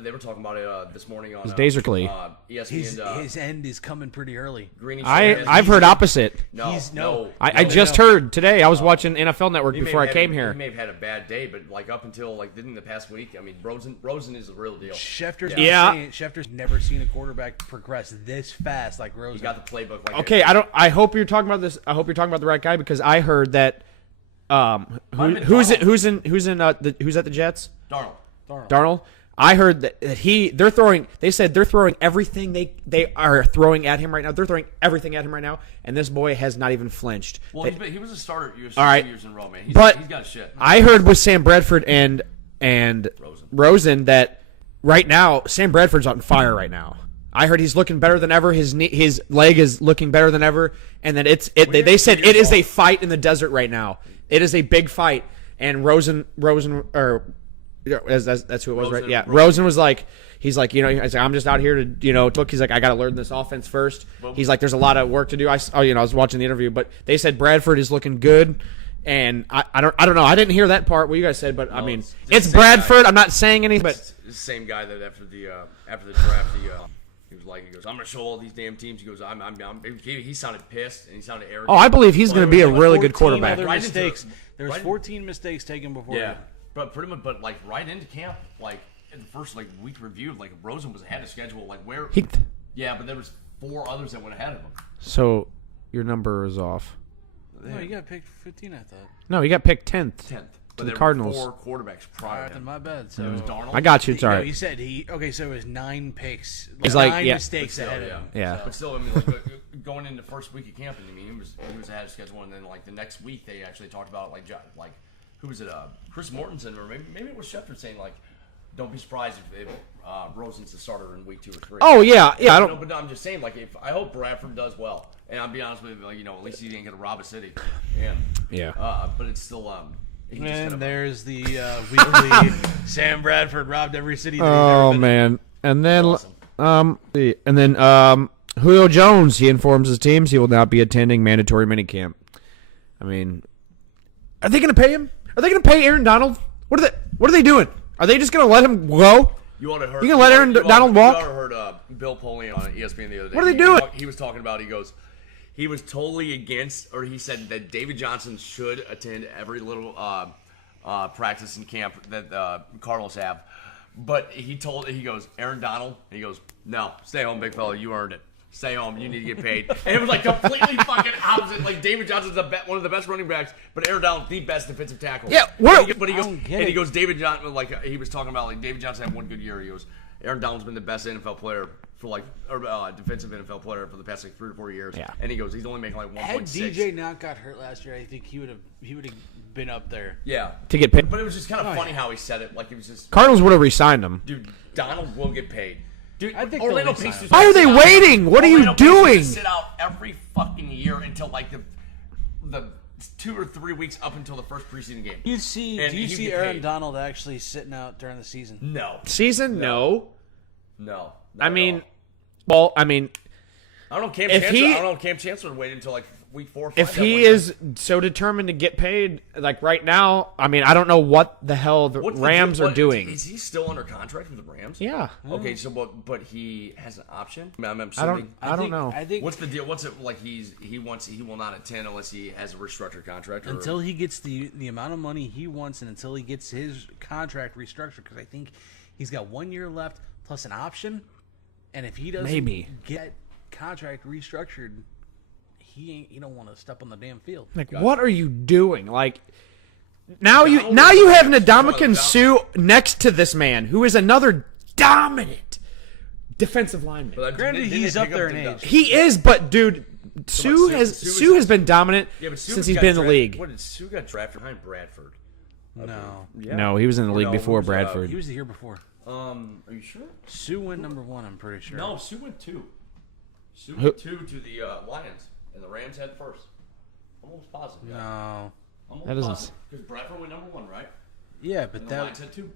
they were talking about it this morning on His days are clean. ESPN. His end is coming pretty early. Greeny I've heard opposite. No, no. I just heard today. I was watching NFL Network He may before I have came had- here. He may have had a bad day, but like up until like didn't the past week. I mean, Rosen is the real deal. Schefter's Yeah. saying Schefter's never seen a quarterback progress this fast like Rosen. He got the playbook. Like Okay, I hope you're talking about this. I hope you're talking about the right guy because I heard that. Who's at the Jets? Darnold. Darnold. I heard that they're throwing. They said they're throwing everything they are throwing at him right now. They're throwing everything at him right now, and this boy has not even flinched. Well, he was a starter All right. 2 years in a row, man. But he's got shit. I heard with Sam Bradford and Rosen. Rosen that right now, Sam Bradford's on fire right now. I heard he's looking better than ever. His leg is looking better than ever, and that they said it is a fight in the desert right now. It is a big fight, and Rosen or that's who it was, right? Yeah, Rosen was like, he's like, I'm just out here to, look. He's like, I got to learn this offense first. He's like, there's a lot of work to do. I was watching the interview, but they said Bradford is looking good. And I don't know. I didn't hear that part what you guys said, but I mean, it's Bradford. Guy. I'm not saying anything, but it's the same guy that after the draft, he goes, I'm gonna show all these damn teams. He goes, he sounded pissed and he sounded arrogant. Oh, I believe he's going to be a really good quarterback. There was 14 mistakes taken before. Yeah, but pretty much, like right into camp, like in the first week review, like Rosen was ahead of schedule. Like where? Yeah, but there was 4 others that went ahead of him. So your number is off. No, you got picked 15, I thought. No, you got picked 10th. But the Cardinals. 4 quarterbacks prior. Then my bad. So it was Darnold. I got you. It's all right. You said so it was 9 picks. He's like 9 yeah. mistakes ahead of him. Yeah. But still, I mean, going into the first week of camp, he was ahead of schedule, and then the next week they actually talked about who was it? Chris Mortensen, or maybe it was Schefter saying don't be surprised if Rosen's the starter in week 2 or 3. Oh yeah. I don't. But I'm just saying, if I hope Bradford does well, and I'll be honest with you, at least he didn't get to rob a city. Yeah. But it's still And there's the weekly Sam Bradford robbed every city. Oh man. And then awesome. Julio Jones, he informs his teams he will not be attending mandatory minicamp. I mean, are they going to pay him? Are they going to pay Aaron Donald? What are they doing? Are they just going to let him go? You want to hear? You going to let Aaron Donald walk? You heard Bill Polian on ESPN the other day. What are they doing? He was talking about. He was totally against, or he said that David Johnson should attend every little practice and camp that the Cardinals have. But he goes, Aaron Donald, and he goes, no, stay home, big fella, you earned it. Stay home, you need to get paid. And it was completely fucking opposite. David Johnson's one of the best running backs, but Aaron Donald the best defensive tackle. Yeah, he goes, David Johnson, he was talking about David Johnson had one good year. He goes, Aaron Donald's been the best NFL player for defensive NFL player for the past 3 or 4 years. Yeah. And he goes, he's only making 1.6. Had DJ not got hurt last year, I think he would have been up there. Yeah. To get paid. But it was just kind of funny how he said it. It was just Cardinals would have re-signed him. Dude, Donald will get paid. Dude, I think Orlando they'll Pacers. Why are they waiting? What are you doing? Sit out every fucking year until the 2 or 3 weeks up until the first preseason game. Do you see Aaron Donald actually sitting out during the season? No. Season? No. I mean, I don't know. Cam Chancellor waited until week 4 or 5. If he is so determined to get paid, right now, I mean, I don't know what the hell the Rams are doing. Is he still under contract with the Rams? Yeah. Okay, so but he has an option. I'm I don't know. I think what's the deal? What's it like? He will not attend unless he has a restructured contract. Until he gets the amount of money he wants, and until he gets his contract restructured, because I think he's got 1 year left plus an option, and if he doesn't get contract restructured, he don't want to step on the damn field. What are you doing? Now you have Ndamukong Suh next to this man who is another dominant defensive lineman. Granted, he's up there in age. He is, but dude, Suh has been dominant since he's been in the league. What did Suh got drafted behind Bradford? No. Yeah. No, he was in the league before Bradford. He was the year before. Are you sure? Suh went number 1, I'm pretty sure. No, Suh went 2. Suh went 2 to the Lions, and the Rams had first. Almost positive. No. That doesn't. Because Bradford went number 1, right? Yeah, but And the Lions had 2.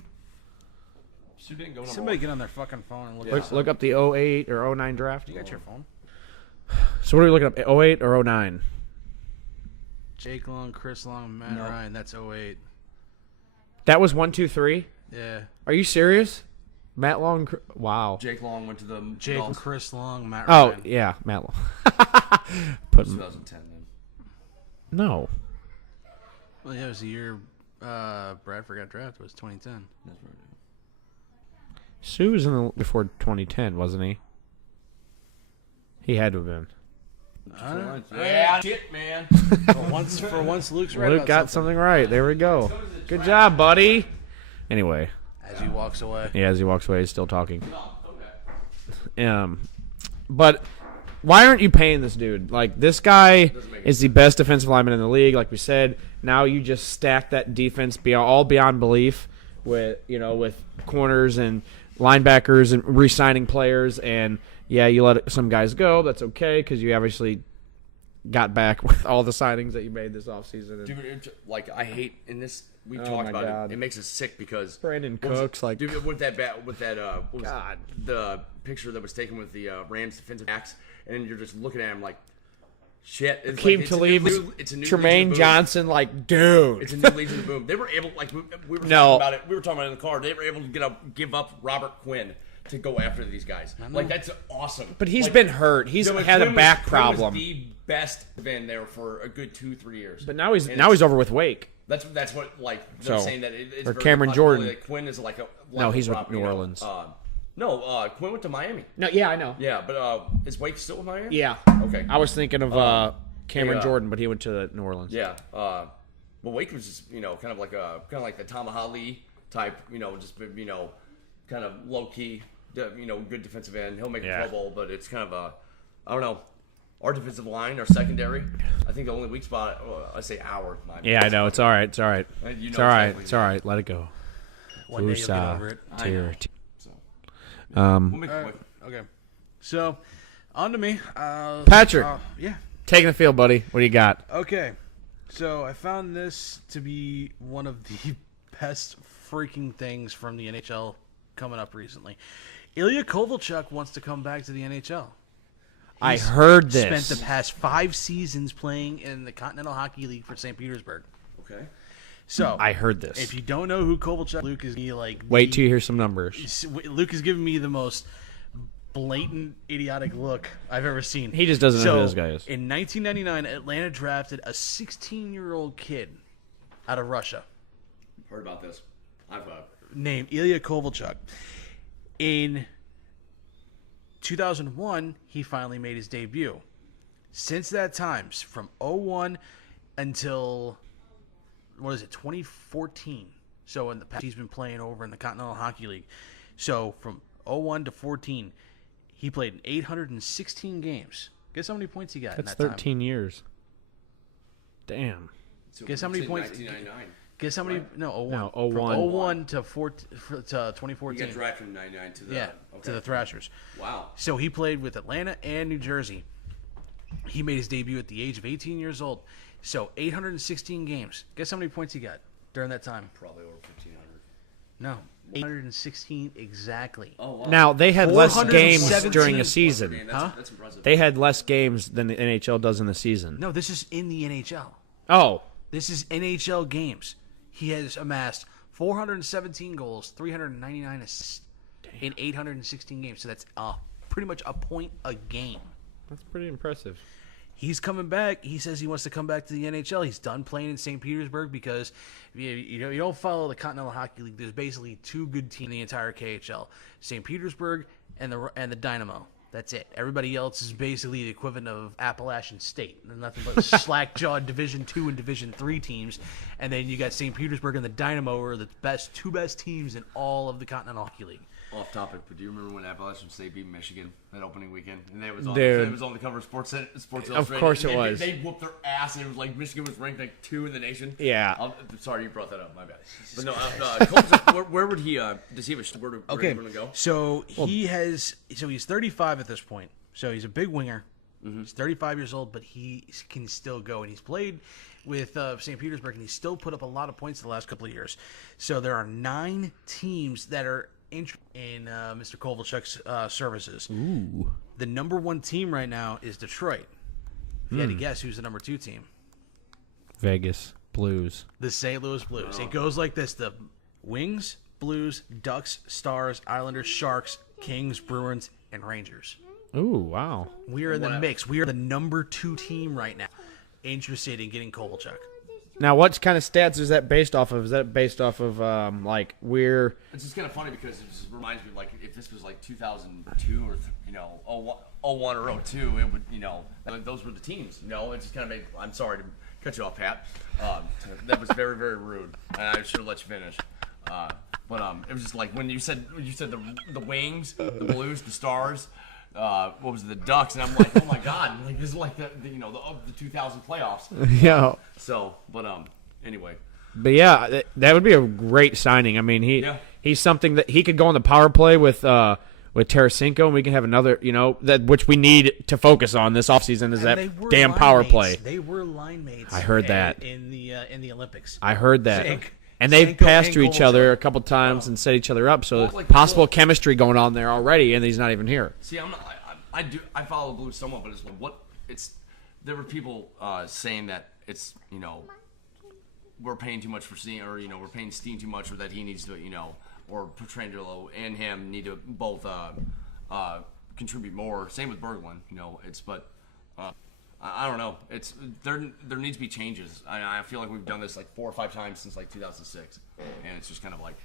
Suh didn't go number 1. Somebody get on their fucking phone and look. Look up the 08 or 09 draft. You got your phone? So what are we looking up? 08 or 09? Jake Long, Chris Long, Matt Ryan. That's 08. That was 1, 2, 3. Yeah. Are you serious? Matt Long. Wow. Jake Long went to the Jake Dolphins. Chris Long, Matt Oh Ryan. yeah, Matt Long. 2010 then. No. Well, yeah, it was the year Bradford got drafted. It was 2010. That's right. Suh was in the before 2010, wasn't he? He had to have been. Yeah, shit, man. For once, Luke's right. Luke got something right. There we go. Good job, buddy. Anyway. As he walks away. Yeah, as he walks away, he's still talking. But why aren't you paying this dude? This guy is the best defensive lineman in the league, like we said. Now you just stack that defense beyond belief with corners and linebackers and re-signing players, and you let some guys go. That's okay because you obviously got back with all the signings that you made this offseason. Dude, like I hate in this. We talked about God. it. It makes us sick because Brandon what was Cooks, it? like dude, with that what was God. the picture that was taken with the Rams defensive backs, and you're just looking at him like, shit. It's Akeem like, Talib, it's a new Tremaine Legion of Boom. Johnson, like, dude. It's a new Legion of Boom. They were able, like we were talking about it. We were talking about it in the car. They were able to give up Robert Quinn to go after these guys. Like that's awesome. But he's like, been hurt. He's had a back Quinn problem. Was the best been there for a good 2-3 years. But now he's over with Wake. That's what like they're saying that it's or very Cameron possible Jordan. that Quinn is like a No, he's with property, New you know. Orleans. No, Quinn went to Miami. No, yeah, I know. Yeah, but is Wake still with Miami? Yeah. Okay. I was thinking of Cameron Jordan, but he went to New Orleans. Yeah. But Wake was just kind of like the Tamahali type, just kind of low key, good defensive end. He'll make a Pro Bowl, but it's kind of I don't know. Our defensive line, our secondary. I think the only weak spot. I say our. Yeah, I know. It's all right. It's all right. You know It's all right. exactly It's all right. Let it go. One day you'll get over it. I know. So, Um, we'll make it quick. Okay. So, on to me. Patrick. Yeah. Taking the field, buddy. What do you got? Okay. So, I found this to be one of the best freaking things from the NHL coming up recently. Ilya Kovalchuk wants to come back to the NHL. I heard this. Spent the past 5 seasons playing in the Continental Hockey League for St. Petersburg. Okay. So I heard this. If you don't know who Kovalchuk, Luke is like. Wait till you hear some numbers. Luke is giving me the most blatant, idiotic look I've ever seen. He just doesn't know who this guy is. In 1999, Atlanta drafted a 16-year-old kid out of Russia. Heard about this. I've named Ilya Kovalchuk. In 2001, he finally made his debut. Since that time, from 01 until 2014. So in the past, he's been playing over in the Continental Hockey League. So from 01 to 14, he played in 816 games. Guess how many points he got That's in that 13 years. Damn. So Guess how many points? 1999. Guess how many? Right. No, 01. No, From 01. 01 to 2014. He got drafted from 99 to the to the Thrashers. Wow. So he played with Atlanta and New Jersey. He made his debut at the age of 18 years old. So 816 games. Guess how many points he got during that time? Probably over 1,500. No, 816 exactly. Oh, wow. Now, they had less games 417. during a season. That's impressive. They had less games than the NHL does in the season. No, this is in the NHL. Oh. This is NHL games. He has amassed 417 goals, 399 assists in 816 games. So that's pretty much a point a game. That's pretty impressive. He's coming back. He says he wants to come back to the NHL. He's done playing in St. Petersburg because you don't follow the Continental Hockey League. There's basically 2 good teams in the entire KHL: St. Petersburg and the Dynamo. That's it. Everybody else is basically the equivalent of Appalachian State. They're nothing but slack-jawed Division II and Division III teams. And then you got St. Petersburg and the Dynamo are the two best teams in all of the Continental Hockey League. Off topic, but do you remember when Appalachian State beat Michigan that opening weekend? And it was on, Dude. it was on the cover of Sports Illustrated. Of course it was. They whooped their ass, and it was like Michigan was ranked like 2 in the nation. Yeah. Sorry you brought that up. My bad. But no, Colts, where would he? Does he have where do Okay, want to go? so he's 35 at this point. So he's a big winger. Mm-hmm. He's 35 years old, but he can still go. And he's played with St. Petersburg, and he's still put up a lot of points the last couple of years. So there are 9 teams that are interested in Mr. Kovalchuk's services. Ooh. The number 1 team right now is Detroit. If you had to guess, who's the number 2 team? Vegas Blues. The St. Louis Blues. It goes like this: the Wings, Blues, Ducks, Stars, Islanders, Sharks, Kings, Bruins, and Rangers. Ooh, wow. We are in the mix. We are the number 2 team right now interested in getting Kovalchuk. Now, what kind of stats is that based off of? Is that based off of, like, we're... It's just kind of funny because it just reminds me, like, if this was like 2002 or 01 or 02, it would, those were the teams. It just kind of made. I'm sorry to cut you off, Pat. That was very, very rude, and I should have let you finish. But it was just like when you said the Wings, the Blues, the Stars. What was it, the Ducks? And I'm like, oh my God, like this is like the 2000 playoffs. Yeah. So, but anyway. But yeah, that would be a great signing. I mean, He's something that he could go on the power play with Tarasenko, and we can have another, which we need to focus on this offseason is that damn power play. They were line mates. I heard that in the Olympics. I heard that. And they've passed to each other a couple times and set each other up, so possible chemistry going on there already, and he's not even here. See, I follow the Blues somewhat, but there were people saying that it's we're paying too much for Steen, or we're paying Steen too much, or that he needs to or Petrangelo and him need to both contribute more. Same with Berglund, I don't know. It's there needs to be changes. I feel like we've done this like 4 or 5 times since like 2006, and it's just kind of like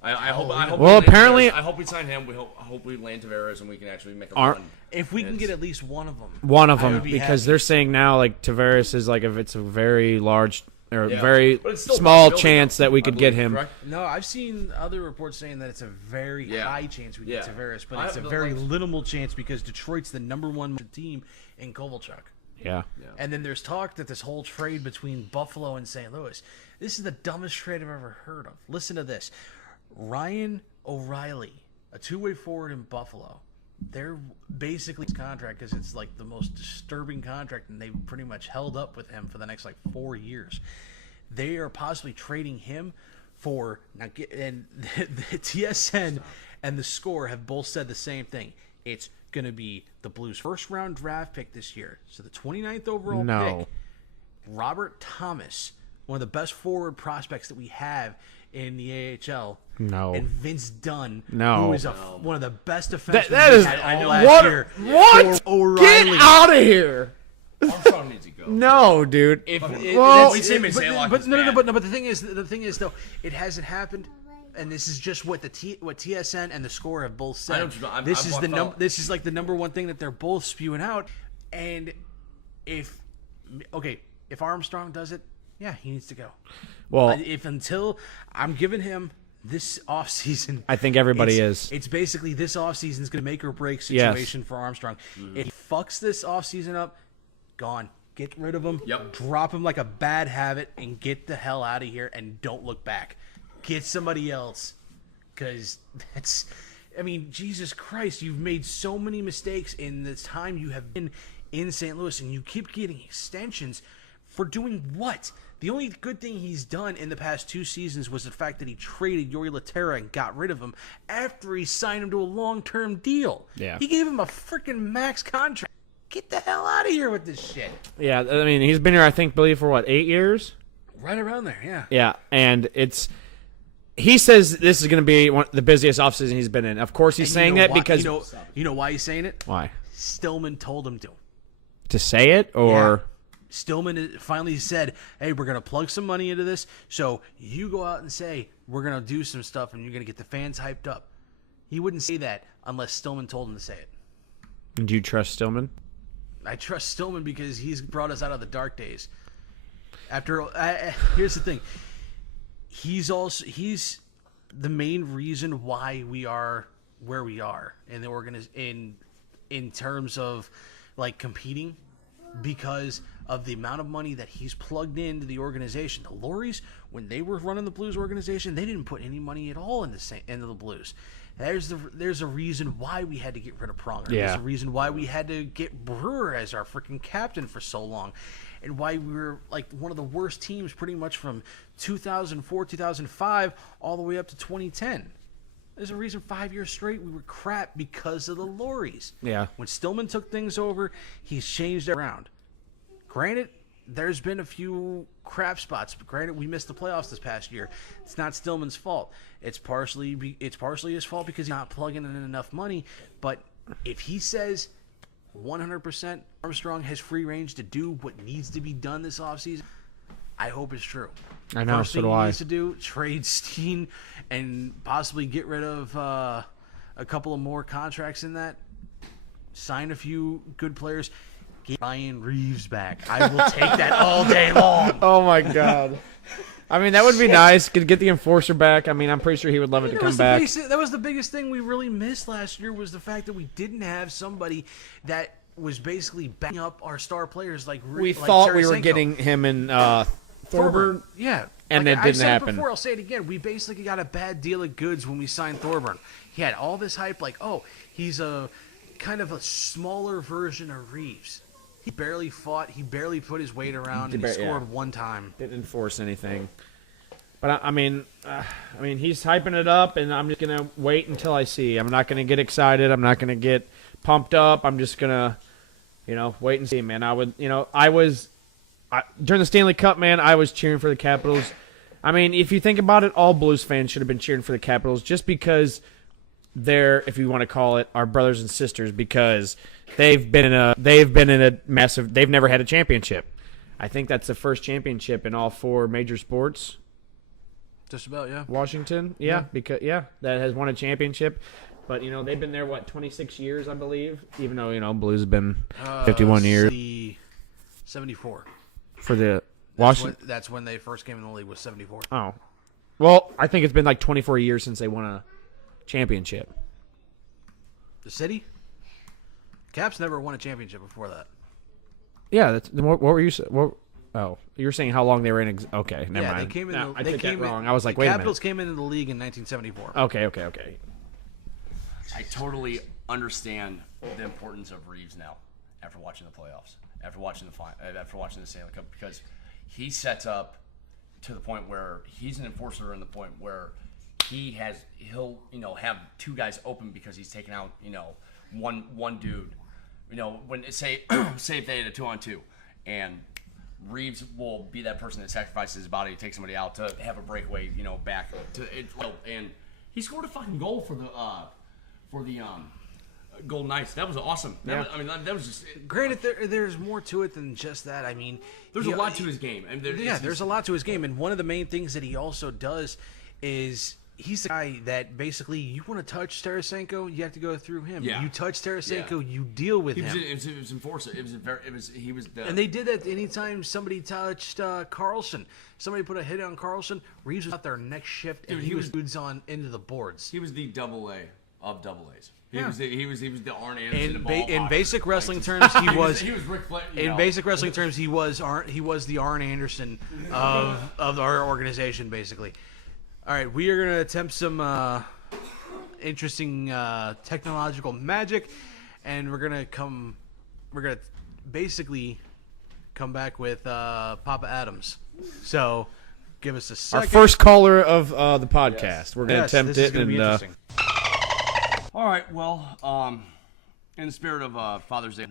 I hope. Well, apparently, I hope we sign him. I hope we land Tavares, and we can actually make a run. If we can get at least one of them. One of them, because they're saying now like Tavares is like if it's a very large or very small chance that we could get him. Correct? No, I've seen other reports saying that it's a very high chance we get Tavares, but it's a very minimal chance because Detroit's the #1 team in Kovalchuk. Yeah. And then there's talk that this whole trade between Buffalo and St. Louis, this is the dumbest trade I've ever heard of. Listen to this. Ryan O'Reilly, a two-way forward in Buffalo. They're basically his contract because it's like the most disturbing contract, and they've pretty much held up with him for the next like 4 years. They are possibly trading him for and the TSN and the Score have both said the same thing. It's going to be the Blues' first-round draft pick this year, so the 29th overall pick. Robert Thomas, one of the best forward prospects that we have in the AHL. No. And Vince Dunn, No. who is one of the best defensemen That is last year. What? O'Reilly. Get out of here! Armstrong needs to go. No, dude. But the thing is, though, it hasn't happened, and this is just what what TSN and the Score have both said. This is like the #1 thing that they're both spewing out. And if Armstrong does it, yeah, he needs to go. Well, until I'm giving him this offseason. I think everybody is. It's basically this offseason is going to make or break situation for Armstrong. If he fucks this offseason up, gone. Get rid of him. Yep. Drop him like a bad habit and get the hell out of here and don't look back. Get somebody else. Because Jesus Christ, you've made so many mistakes in the time you have been in St. Louis, and you keep getting extensions for doing what? The only good thing he's done in the past 2 seasons was the fact that he traded Yori Laterra and got rid of him after he signed him to a long-term deal. Yeah. He gave him a freaking max contract. Get the hell out of here with this shit. Yeah, I mean, he's been here, I believe, for 8 years? Right around there, yeah. Yeah, and he says this is going to be the busiest offseason he's been in. Of course he's saying that because... You know why he's saying it? Why? Stillman told him to. To say it, or... Yeah. Stillman finally said, hey, we're going to plug some money into this, so you go out and say, we're going to do some stuff, and you're going to get the fans hyped up. He wouldn't say that unless Stillman told him to say it. Do you trust Stillman? I trust Stillman because he's brought us out of the dark days. Here's the thing. He's the main reason why we are where we are in the in terms of like competing, because of the amount of money that he's plugged into the organization. The Lorries, when they were running the Blues organization, they didn't put any money at all into the Blues. There's a reason why we had to get rid of Pronger. Yeah. There's a reason why we had to get Brewer as our freaking captain for so long, and why we were like one of the worst teams pretty much from 2004, 2005 all the way up to 2010. There's a reason 5 years straight we were crap because of the Lorries. Yeah. When Stillman took things over, he's changed it around. Granted, there's been a few crap spots, but granted, we missed the playoffs this past year. It's not Stillman's fault. It's partially his fault because he's not plugging in enough money. But if he says 100% Armstrong has free range to do what needs to be done this offseason, I hope it's true. I know, First so thing do he I. needs to do, trade Steen and possibly get rid of a couple of more contracts in that. Sign a few good players. Get Ryan Reeves back. I will take that all day long. Oh, my God. I mean, that would be nice. Could get the enforcer back. I mean, I'm pretty sure he would love it to come back. That was the biggest thing we really missed last year, was the fact that we didn't have somebody that was basically backing up our star players like We like thought we were Tarasenko. getting him in Thorburn. Yeah. And like it I've didn't said happen. It before, I'll say it again. We basically got a bad deal of goods when we signed Thorburn. He had all this hype, like, oh, he's a kind of a smaller version of Reeves. He barely fought. He barely put his weight around. And he scored one time. Didn't force anything. But I mean, he's hyping it up, and I'm just gonna wait until I see. I'm not gonna get excited. I'm not gonna get pumped up. I'm just gonna, wait and see, man. During the Stanley Cup, man, I was cheering for the Capitals. I mean, if you think about it, all Blues fans should have been cheering for the Capitals just because they're, if you want to call it, our brothers and sisters, because they've been in a massive. They've never had a championship. I think that's the first championship in all 4 major sports. Just about, yeah. Washington, because that has won a championship. But they've been there 26 years, I believe. Even though Blues have been 51 years. 74. For the Washington. That's when they first came in the league, was 74. Oh, well, I think it's been 24 years since they won a championship. The city? Caps never won a championship before that. Yeah, that's what were you saying? You were saying how long they were in? Okay, never mind. They came in. I took that wrong. I was like, wait a minute. Capitals came into the league in 1974. Okay. I totally understand the importance of Reeves now after watching the playoffs, after watching the Stanley Cup, because he sets up to the point where he's an enforcer in the point where he'll have 2 guys open because he's taken out one dude. When say if they had a 2-on-2 and Reeves will be that person that sacrifices his body to take somebody out to have a breakaway, back to it. And he scored a fucking goal for the Golden Knights. That was awesome. That was just. Granted, there's more to it than just that. I mean, there's a lot to his game. There's a lot to his game, and one of the main things that he also does is he's the guy that basically you want to touch Tarasenko, you have to go through him. Yeah. You touch Tarasenko, you deal with him. It was enforcer. And they did that anytime somebody touched Carlson. Somebody put a hit on Carlson. Reeves was out there next shift, and he was dudes on into the boards. He was the double A of double A's. He was the Arn Anderson in basic wrestling terms, he was Rick Flair, in basic wrestling terms, he was the Arn Anderson of our organization, basically. All right, we are going to attempt some interesting technological magic, and we're going to basically come back with Papa Adams. So, give us a second. Our first caller of the podcast. Yes. We're going to attempt this it. Is gonna be interesting. All right, well, in the spirit of Father's Day,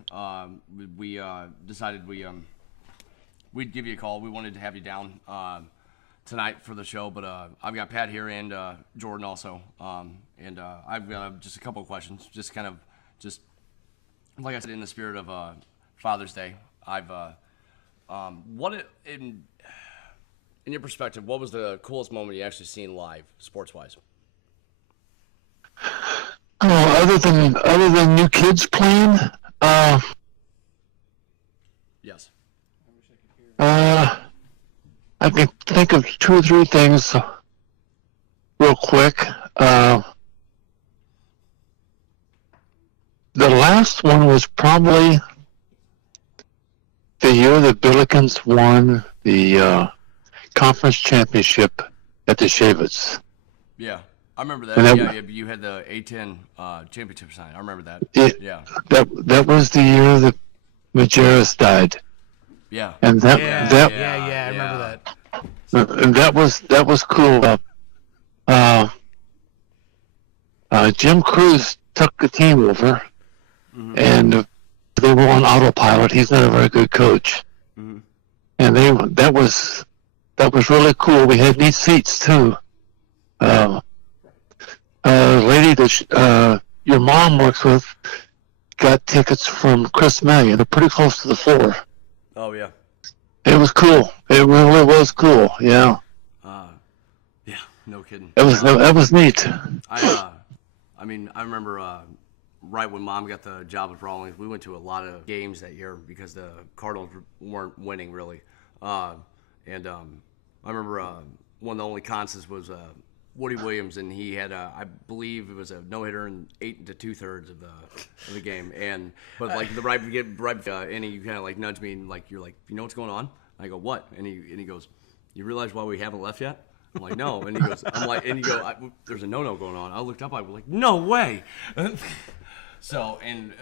we decided we'd give you a call. We wanted to have you down tonight for the show, but I've got Pat here and Jordan also, and I've got just a couple of questions, just like I said, in the spirit of Father's Day. In your perspective, what was the coolest moment you actually seen live, sports-wise? Other than new kids playing, yes. I can think of 2 or 3 things real quick. The last one was probably the year the Billikens won the conference championship at the Shavits. Yeah. I remember that. You had the A10 championship sign. I remember that. Yeah. That was the year that Majerus died. Yeah. And I remember that. And that was cool. Jim Cruz took the team over, and they were on autopilot. He's not a very good coach, and that was really cool. We had neat seats too. Lady that your mom works with got tickets from Chris May, and they're pretty close to the floor. Oh yeah. It was cool. It really was cool. Yeah. Yeah. No kidding. That was neat. I remember right when Mom got the job at Rawlings, we went to a lot of games that year because the Cardinals weren't winning really, I remember one of the only constants was Woody Williams, and he had I believe it was a no-hitter in 8 2/3 of the game, but like right and he kind of like nudged me and like you're like, you know what's going on? I go, what? And he goes, you realize why we haven't left yet? I'm like, no. And he goes, there's a no-no going on. I looked up, I was like, no way. So, and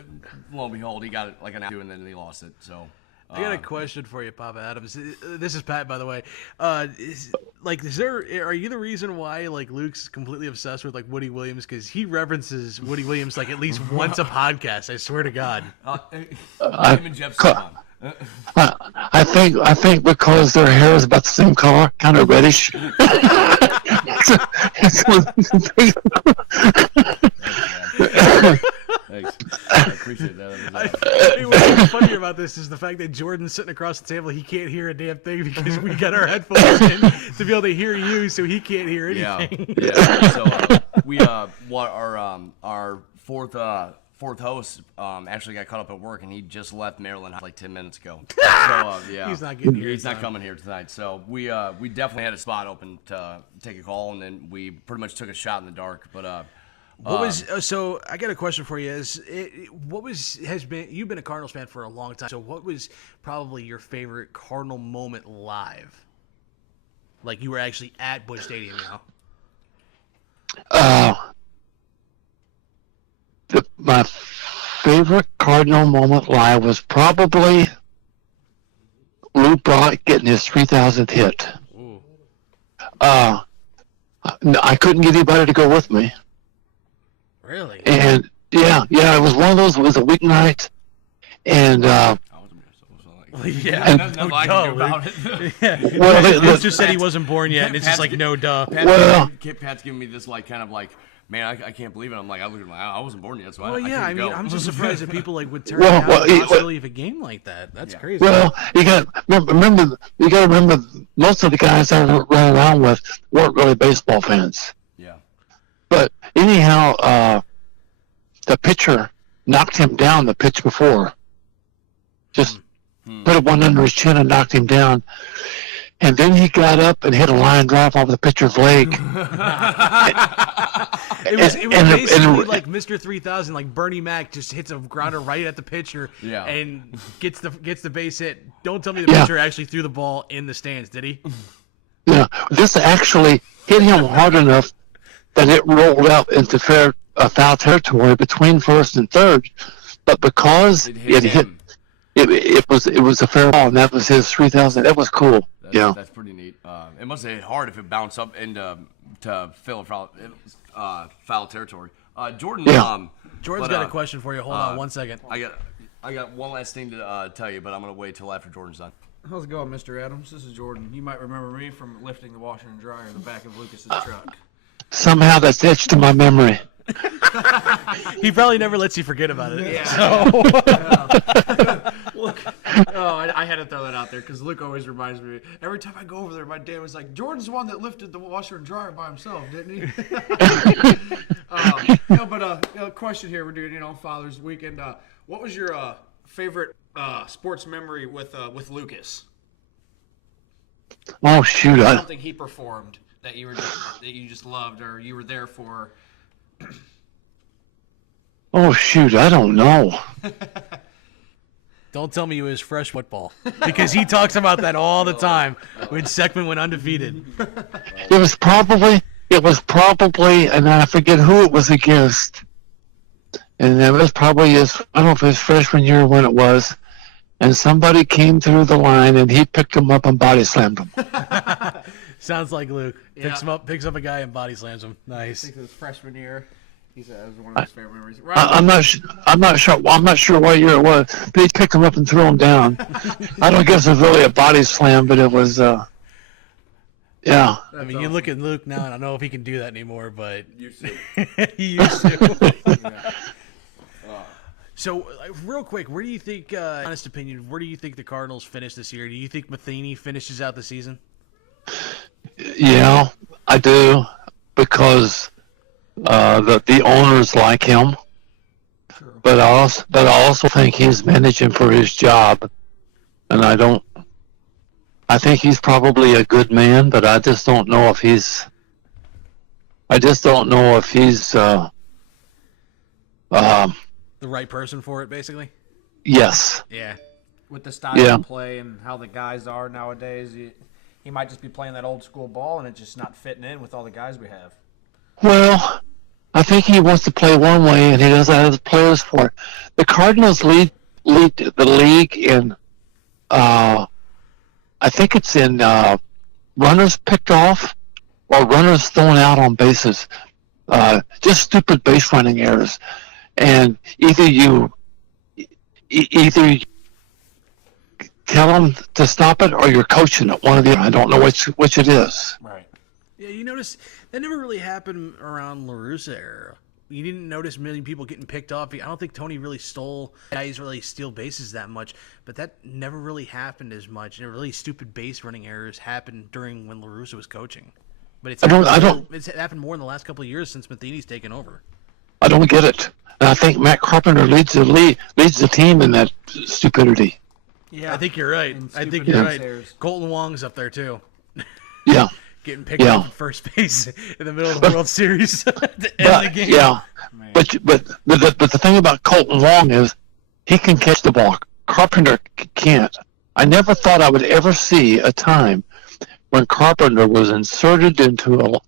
lo and behold, he got it like an hour, and then he lost it. So, I got a question for you, Papa Adams. This is Pat, by the way. Are you the reason why like Luke's completely obsessed with like Woody Williams? Because he references Woody Williams like at least once a podcast. I swear to God. Him and Jeff Simon. I think because their hair is about the same color, kind of reddish. Thanks. I appreciate that. What's funny about this is the fact that Jordan's sitting across the table. He can't hear a damn thing because we got our headphones in to be able to hear you, so he can't hear anything. Yeah. So we our fourth host actually got caught up at work, and he just left Maryland like 10 minutes ago. So yeah, He's not getting here. He's not coming here tonight. So we definitely had a spot open to take a call, and then we pretty much took a shot in the dark. But so I got a question for you. You've been a Cardinals fan for a long time. So what was probably your favorite Cardinal moment live? Like you were actually at Busch Stadium, My favorite Cardinal moment live was probably Lou Brock getting his 3,000th hit. Ooh. I couldn't get anybody to go with me. Really? And yeah, it was one of those. It was a weeknight, and yeah, no duh, about it. Yeah. Well, Luke just said he wasn't born yet, and it's just like no duh. Pat's giving me this like kind of like, man, I can't believe it. I'm like, I wasn't born yet, so well, I yeah, couldn't go. I'm just surprised that people like would turn down the possibility of a game like that. That's crazy. Well, you got to remember most of the guys I ran around with weren't really baseball fans. Yeah. But anyhow, the pitcher knocked him down the pitch before. Just put one under his chin and knocked him down. And then he got up and hit a line drive off the pitcher's leg. It was basically like Mr. 3000, like Bernie Mac just hits a grounder right at the pitcher and gets the base hit. Don't tell me the pitcher actually threw the ball in the stands, did he? Yeah, this actually hit him hard enough that it rolled out into foul territory between first and third. But because it was a fair ball, and that was his 3,000. That was cool. That's pretty neat. It must have hit hard if it bounced up into foul territory. Jordan. Jordan's got a question for you. Hold on 1 second. I got one last thing to tell you, but I'm gonna wait till after Jordan's done. How's it going, Mr. Adams? This is Jordan. You might remember me from lifting the washer and dryer in the back of Lucas's truck. Somehow that's etched in my memory. He probably never lets you forget about it. Yeah. So. Look, I had to throw that out there because Luke always reminds me. Every time I go over there, my dad was like, "Jordan's the one that lifted the washer and dryer by himself, didn't he?" Question here. We're doing, Father's Weekend. What was your favorite sports memory with Lucas? Oh shoot! Something he performed that you just loved, or you were there for. Oh shoot! I don't know. Don't tell me it was fresh football, because he talks about that all the time when Seckman went undefeated. It was probably, and I forget who it was against. And it was probably I don't know if it was freshman year when it was, and somebody came through the line and he picked him up and body slammed him. Sounds like Luke. Picks up a guy and body slams him. Nice. I think it was freshman year. He said it was one of his favorite memories. I'm not sure what year it was. But he picked him up and threw him down. I don't guess it was really a body slam, but it was. Yeah. I mean, you look at Luke now, and I don't know if he can do that anymore, but he used to. So, real quick, where do you think, honest opinion, where do you think the Cardinals finish this year? Do you think Matheny finishes out the season? Yeah, I do, because the owners like him. True. But I also think he's managing for his job, and I think he's probably a good man, but I just don't know if he's. The right person for it, basically? Yes. Yeah. With the style of play and how the guys are nowadays, he might just be playing that old school ball, and it's just not fitting in with all the guys we have. Well, I think he wants to play one way, and he doesn't have the players for it. The Cardinals lead the league in, I think it's in runners picked off or runners thrown out on bases. Just stupid base running errors, and either you tell them to stop it, or you're coaching it. One of the other. I don't know which it is. Right. Yeah, you notice that never really happened around La Russa era. You didn't notice many people getting picked off. I don't think Tony really stole guys really steal bases that much, but that never really happened as much. And really stupid base running errors happened during when La Russa was coaching. But it's happened more in the last couple of years since Matheny's taken over. I don't get it. And I think Matt Carpenter leads the team in that stupidity. Yeah, I think you're right. Colton Wong's up there too. Yeah. Getting picked up at first base in the middle of the World Series to end the game. Yeah, but the thing about Colton Wong is he can catch the ball. Carpenter can't. I never thought I would ever see a time when Carpenter was inserted into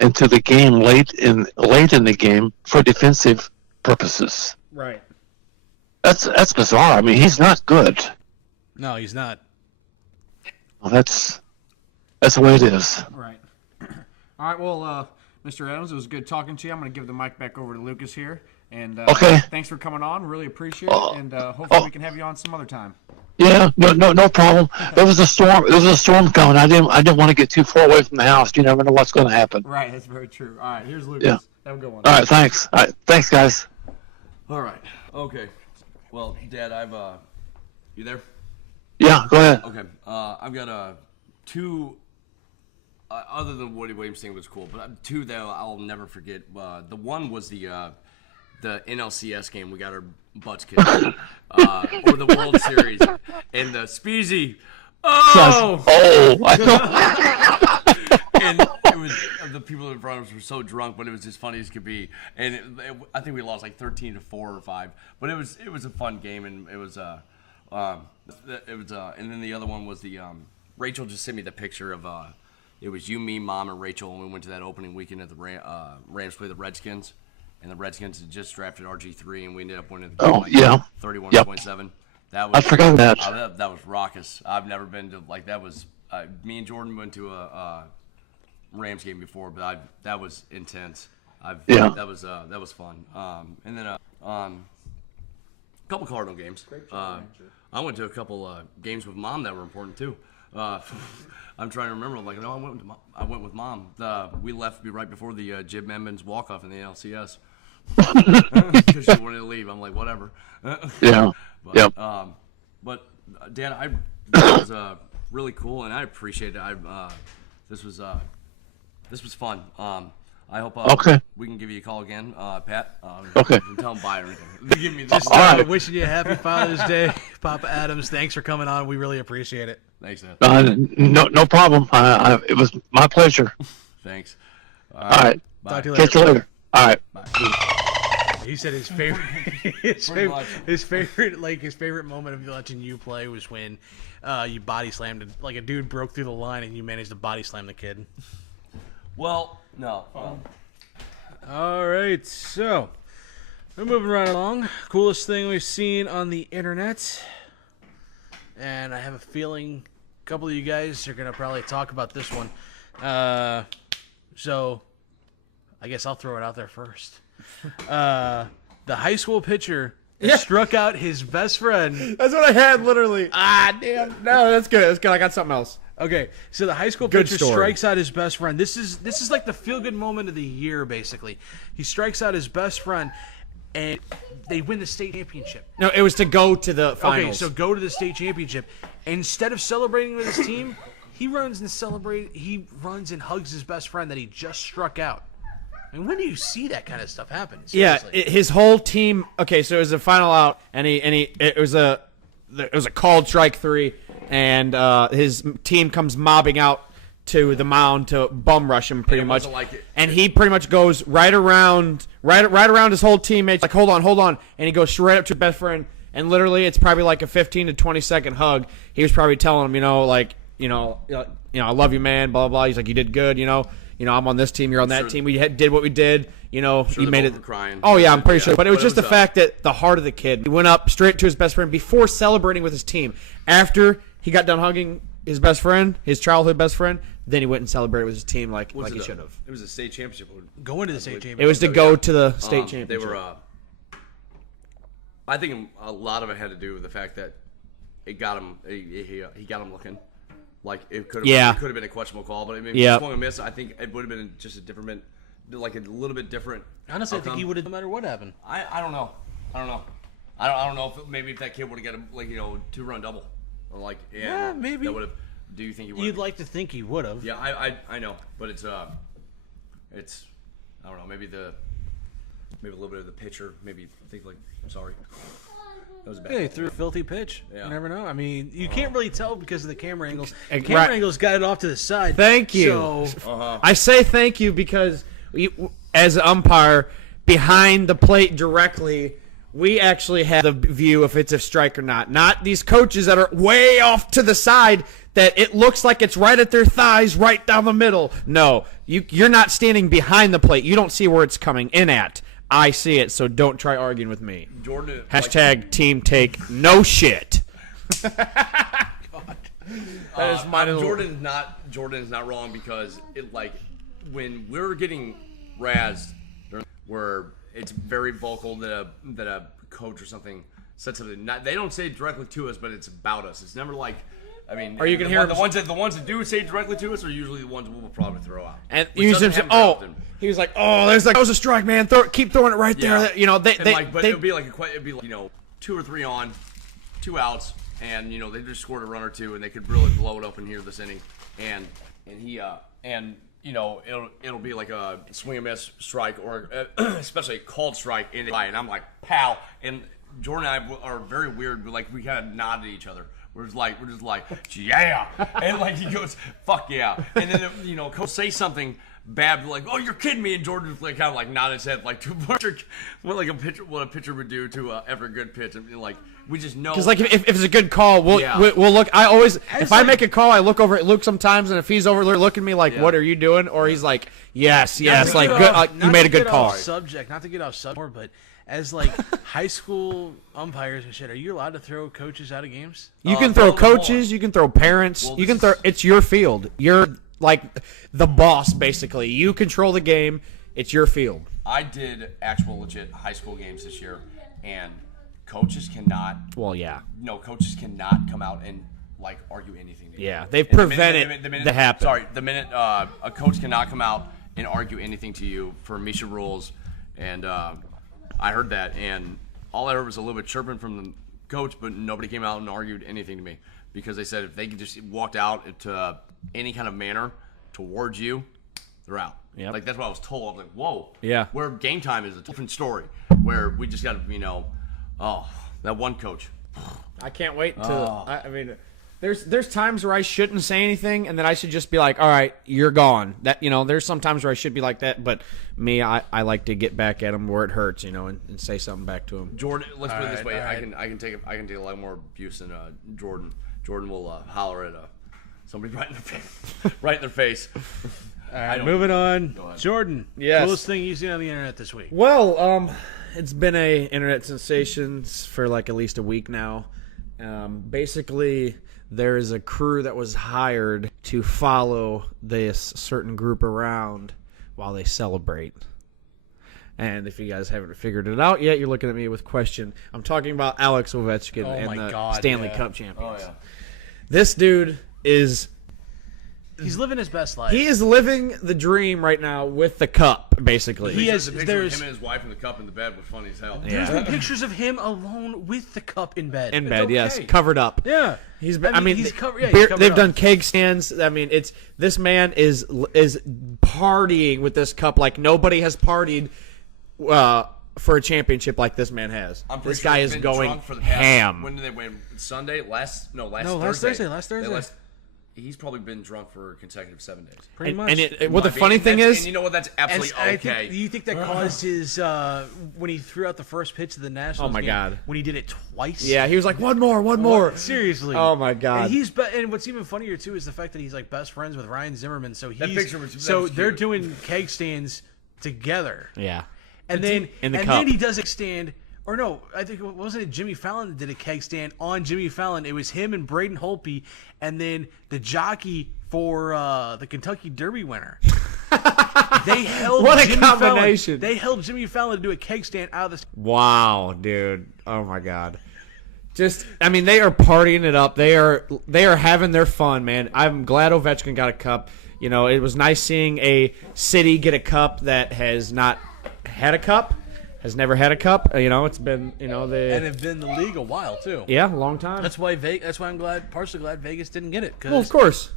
the game late in the game for defensive purposes. Right. That's bizarre. I mean, he's not good. No, he's not. Well, that's the way it is. Right. All right. Well, Mr. Adams, it was good talking to you. I'm going to give the mic back over to Lucas here. And okay. Thanks for coming on. Really appreciate it. And hopefully we can have you on some other time. Yeah. No problem. There was a storm. There was a storm coming. I didn't want to get too far away from the house. You never know what's going to happen. Right. That's very true. All right. Here's Lucas. Yeah. Have a good one. All right. Thanks. All right. Thanks, guys. All right. Okay. Well, Dad, you there? Yeah. Go ahead. Okay. I've got two. Other than Woody Williams thing was cool, but two that I'll never forget. The one was the NLCS game. We got our butts kicked, or the World Series, and the Speezy. Oh, I know. And it was the people in front of us were so drunk, but it was as funny as could be. And I think we lost like 13-4 or 5, but it was a fun game, and it was and then the other one was the Rachel just sent me the picture of it was you, me, Mom, and Rachel, and we went to that opening weekend at the Rams play the Redskins, and the Redskins had just drafted RG3, and we ended up winning the game 31-27. That was, I forgot that. That was raucous. I've never been to like that. Was me and Jordan went to a Rams game before, but that was intense. That was fun. And then a couple Cardinal games. I went to a couple games with Mom that were important too. I'm trying to remember. Like, no, I went with Mom. We left right before the Jim Edmonds walk-off in the LCS because she wanted to leave. I'm like, whatever. Yeah. But Dan, that was really cool, and I appreciate it. This was fun. I hope we can give you a call again, Pat. Okay. Tell him bye or anything. Give me this. Wishing you a happy Father's Day, Papa Adams. Thanks for coming on. We really appreciate it. Thanks, Dad. No problem. It was my pleasure. Thanks. All right. Bye. Talk to you later. Catch you later. All right. Bye. He said his favorite moment of watching you play was when you body slammed like a dude broke through the line and you managed to body slam the kid. Well, no. All right, so we're moving right along. Coolest thing we've seen on the internet, and I have a feeling a couple of you guys are gonna probably talk about this one. So I guess I'll throw it out there first. The high school pitcher struck out his best friend. That's what I had, literally. Damn. No, that's good. That's good. I got something else. Okay, so the high school pitcher strikes out his best friend. This is like the feel-good moment of the year, basically. He strikes out his best friend, and they win the state championship. No, it was to go to the finals. Okay, so go to the state championship. Instead of celebrating with his team, he runs and hugs his best friend that he just struck out. I mean, when do you see that kind of stuff happen? Seriously. Yeah, his whole team. Okay, so it was a final out, and it was a called strike 3, and his team comes mobbing out to the mound to bum rush him pretty much. And he pretty much goes right around his whole teammates, like hold on, and he goes straight up to his best friend, and literally it's probably like a 15 to 20 second hug. He was probably telling him, I love you, man. Blah blah blah. He's like, you did good. I'm on this team. You're on that team. We did what we did. You made it. Crying. Oh yeah, I'm pretty sure. But it was just the fact that the heart of the kid. He went up straight to his best friend before celebrating with his team. After he got done hugging his best friend, his childhood best friend, then he went and celebrated with his team like he should have. It was a state championship. Going to the state championship. It was to go to the state championship. They were. I think a lot of it had to do with the fact that it got him. He got him looking. Like it could have been a questionable call, but I mean, if he swung a miss, I think it would have been just a little bit different. Honestly, I think he would have no matter what happened. I don't know. I don't know if that kid would have got a 2-run double. Or maybe. That would have. Do you think he would? You'd like to think he would have. Yeah, I know, but it's I don't know. Maybe a little bit of the pitcher. Maybe think I'm sorry. That was a bad. He threw a filthy pitch. Yeah. You never know. I mean, you can't really tell because of the camera angles. Right. Camera angles got it off to the side. Thank you. So, I say thank you because as an umpire behind the plate directly, we actually have the view if it's a strike or not. Not these coaches that are way off to the side that it looks like it's right at their thighs, right down the middle. No, you're not standing behind the plate. You don't see where it's coming in at. I see it, so don't try arguing with me. Jordan. Team take no shit. Jordan is not wrong because when we're getting razzed, where it's very vocal that a coach or something said something. They don't say it directly to us, but it's about us. It's never like. I mean, or you can hear the ones that do say directly to us are usually the ones we'll probably throw out. And he was like, that was a strike, man. Keep throwing it right there. But it'd be like 2 or 3 on, 2 outs, and they just scored a run or 2, and they could really blow it up in here this inning, and it'll be like a swing and miss strike or especially a called strike and I'm like, pal, and Jordan and I are very weird. We kind of nod at each other. We're just like, yeah, and he goes, fuck yeah, and then coach say something bad, like, oh, you're kidding me, and Jordan's kind of nod his head to what a pitcher would do to every good pitch, and we just know because if it's a good call, we'll look. I always if I make a call, I look over at Luke sometimes, and if he's over there looking at me what are you doing, or he's like, yes, good, you made a good call. Not to get off subject, but as high school umpires and shit, are you allowed to throw coaches out of games? You can throw coaches, you can throw parents, you can throw. It's your field. You're the boss, basically. You control the game. It's your field. I did actual legit high school games this year, and coaches cannot. Well, yeah. No, coaches cannot come out and argue anything. Yeah, they've prevented that happen. Sorry, the minute a coach cannot come out and argue anything to you for Misha rules, and I heard that, and all I heard was a little bit chirping from the coach, but nobody came out and argued anything to me because they said if they could just walked out to any kind of manner towards you, they're out. Yeah, that's what I was told. I was like, whoa. Yeah. Where game time is a different story, where we just got to, that one coach. I can't wait to. I mean, there's times where I shouldn't say anything, and then I should just be like, all right, you're gone. That there's some times where I should be like that, but me, I like to get back at him where it hurts, and say something back to him. Jordan, let's put it this way: I can take a lot more abuse than Jordan. Jordan will holler at somebody right in their face. All right, moving on. Jordan, coolest thing you've seen on the internet this week? Well, it's been a internet sensation for at least a week now. Basically, there is a crew that was hired to follow this certain group around while they celebrate. And if you guys haven't figured it out yet, you're looking at me with question. I'm talking about Alex Ovechkin and the Stanley Cup champions. Oh, yeah. This dude is... He's living his best life. He is living the dream right now with the cup, basically. There's him and his wife in the cup in the bed was funny as hell. There's been pictures of him alone with the cup in bed. In bed, yes, covered up. Yeah, he's covered. They've done keg stands. I mean, this man is partying with this cup like nobody has partied for a championship like this man has. This guy is going ham. When did they win? Sunday? Last Thursday. Last Thursday. he's probably been drunk for consecutive 7 days. Pretty much. And what the funny thing is, and you know what? That's absolutely okay. Do you think that caused his when he threw out the first pitch of the Nationals? Oh my game, God. When he did it twice. yeah, he was like, one more. Seriously. Oh my God. And what's even funnier too is the fact that he's like best friends with Ryan Zimmerman. So picture was they're cute. doing keg stands together. Yeah. And then in the cup. then he does a stand. Or no, I think wasn't it Jimmy Fallon that did a keg stand on Jimmy Fallon? It was him and Braden Holtby, and then the jockey for the Kentucky Derby winner. They held What a Jimmy combination. Fallon, they held Jimmy Fallon to do a keg stand out of the. Wow, dude. Oh my God. Just, I mean, they are partying it up. They are having their fun, man. I'm glad Ovechkin got a cup. You know, it was nice seeing a city get a cup that has not had a cup. Has never had a cup. You know, it's been, you know, And have been in the league a while too. yeah, a long time. That's why I'm partially glad Vegas didn't get it. Well, of course.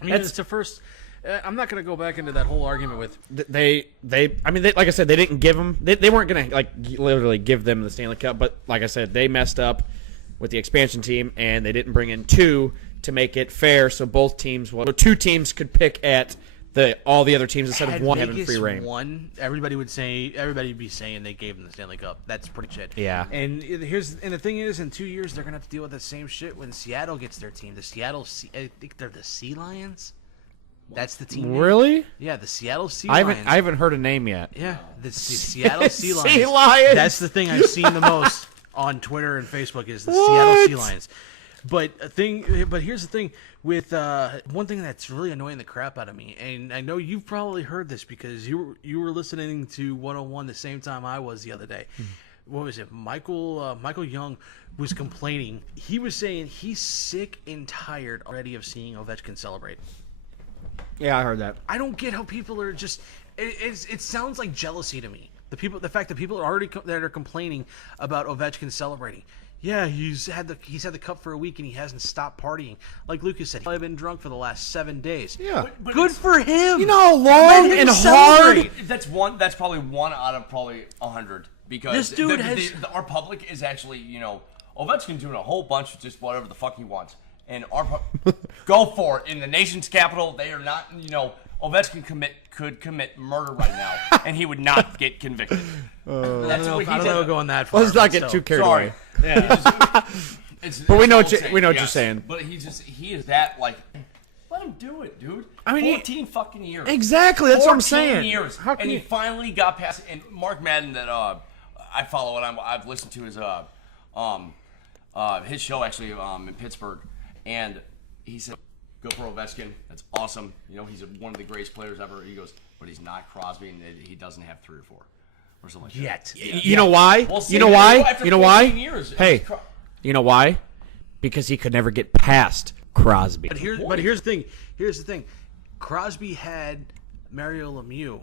I mean, it's the first. I'm not going to go back into that whole argument with. They like I said, they didn't give them. They weren't going to like literally give them the Stanley Cup, but like I said, they messed up with the expansion team, and they didn't bring in two to make it fair, so both teams, two teams could pick at all the other teams instead of one having free reign. Won, everybody would be saying they gave them the Stanley Cup. That's pretty shit. Yeah. And the thing is, in 2 years they're gonna have to deal with the same shit when Seattle gets their team. I think they're the Sea Lions. That's the team. Really? Name. Yeah, the Seattle Sea Lions. I haven't heard a name yet. Yeah, the Seattle Sea Lions. Sea Lions. That's the thing I've seen the most on Twitter and Facebook is the Seattle Sea Lions. But here's the thing with one thing that's really annoying the crap out of me, and I know you've probably heard this because you were listening to 101 the same time I was the other day. What was it? Michael Young was complaining. He was saying he's sick and tired already of seeing Ovechkin celebrate. Yeah, I heard that. I don't get how people are just. It sounds like jealousy to me. The fact that people are already that are complaining about Ovechkin celebrating. Yeah, he's had the cup for a week and he hasn't stopped partying. Like Lucas said, I've been drunk for the last 7 days. Yeah, but good for him. You know how long and hard. That's probably one out of probably 100 because This dude our public is actually, you know, Ovechkin doing a whole bunch of just whatever the fuck he wants, and go for it in the nation's capital. They are not, you know. Ovechkin could commit murder right now, and he would not get convicted. I don't know going that far. Let's not get too carried away. Yeah. But we know what you're saying. But he is that like. Let him do it, dude. I mean, 14 fucking years. Exactly, that's what I'm 14 saying. Years, and he finally got past. And Mark Madden that I follow and I've listened to his show actually in Pittsburgh, and he said. Go for Ovechkin. That's awesome. You know, he's one of the greatest players ever. He goes, but he's not Crosby, and he doesn't have 3 or 4 or something like that. You know why? Well, you know why? After You know why? 14 years, Hey, you know why? Because he could never get past Crosby. But here's the thing. Here's the thing. Crosby had Mario Lemieux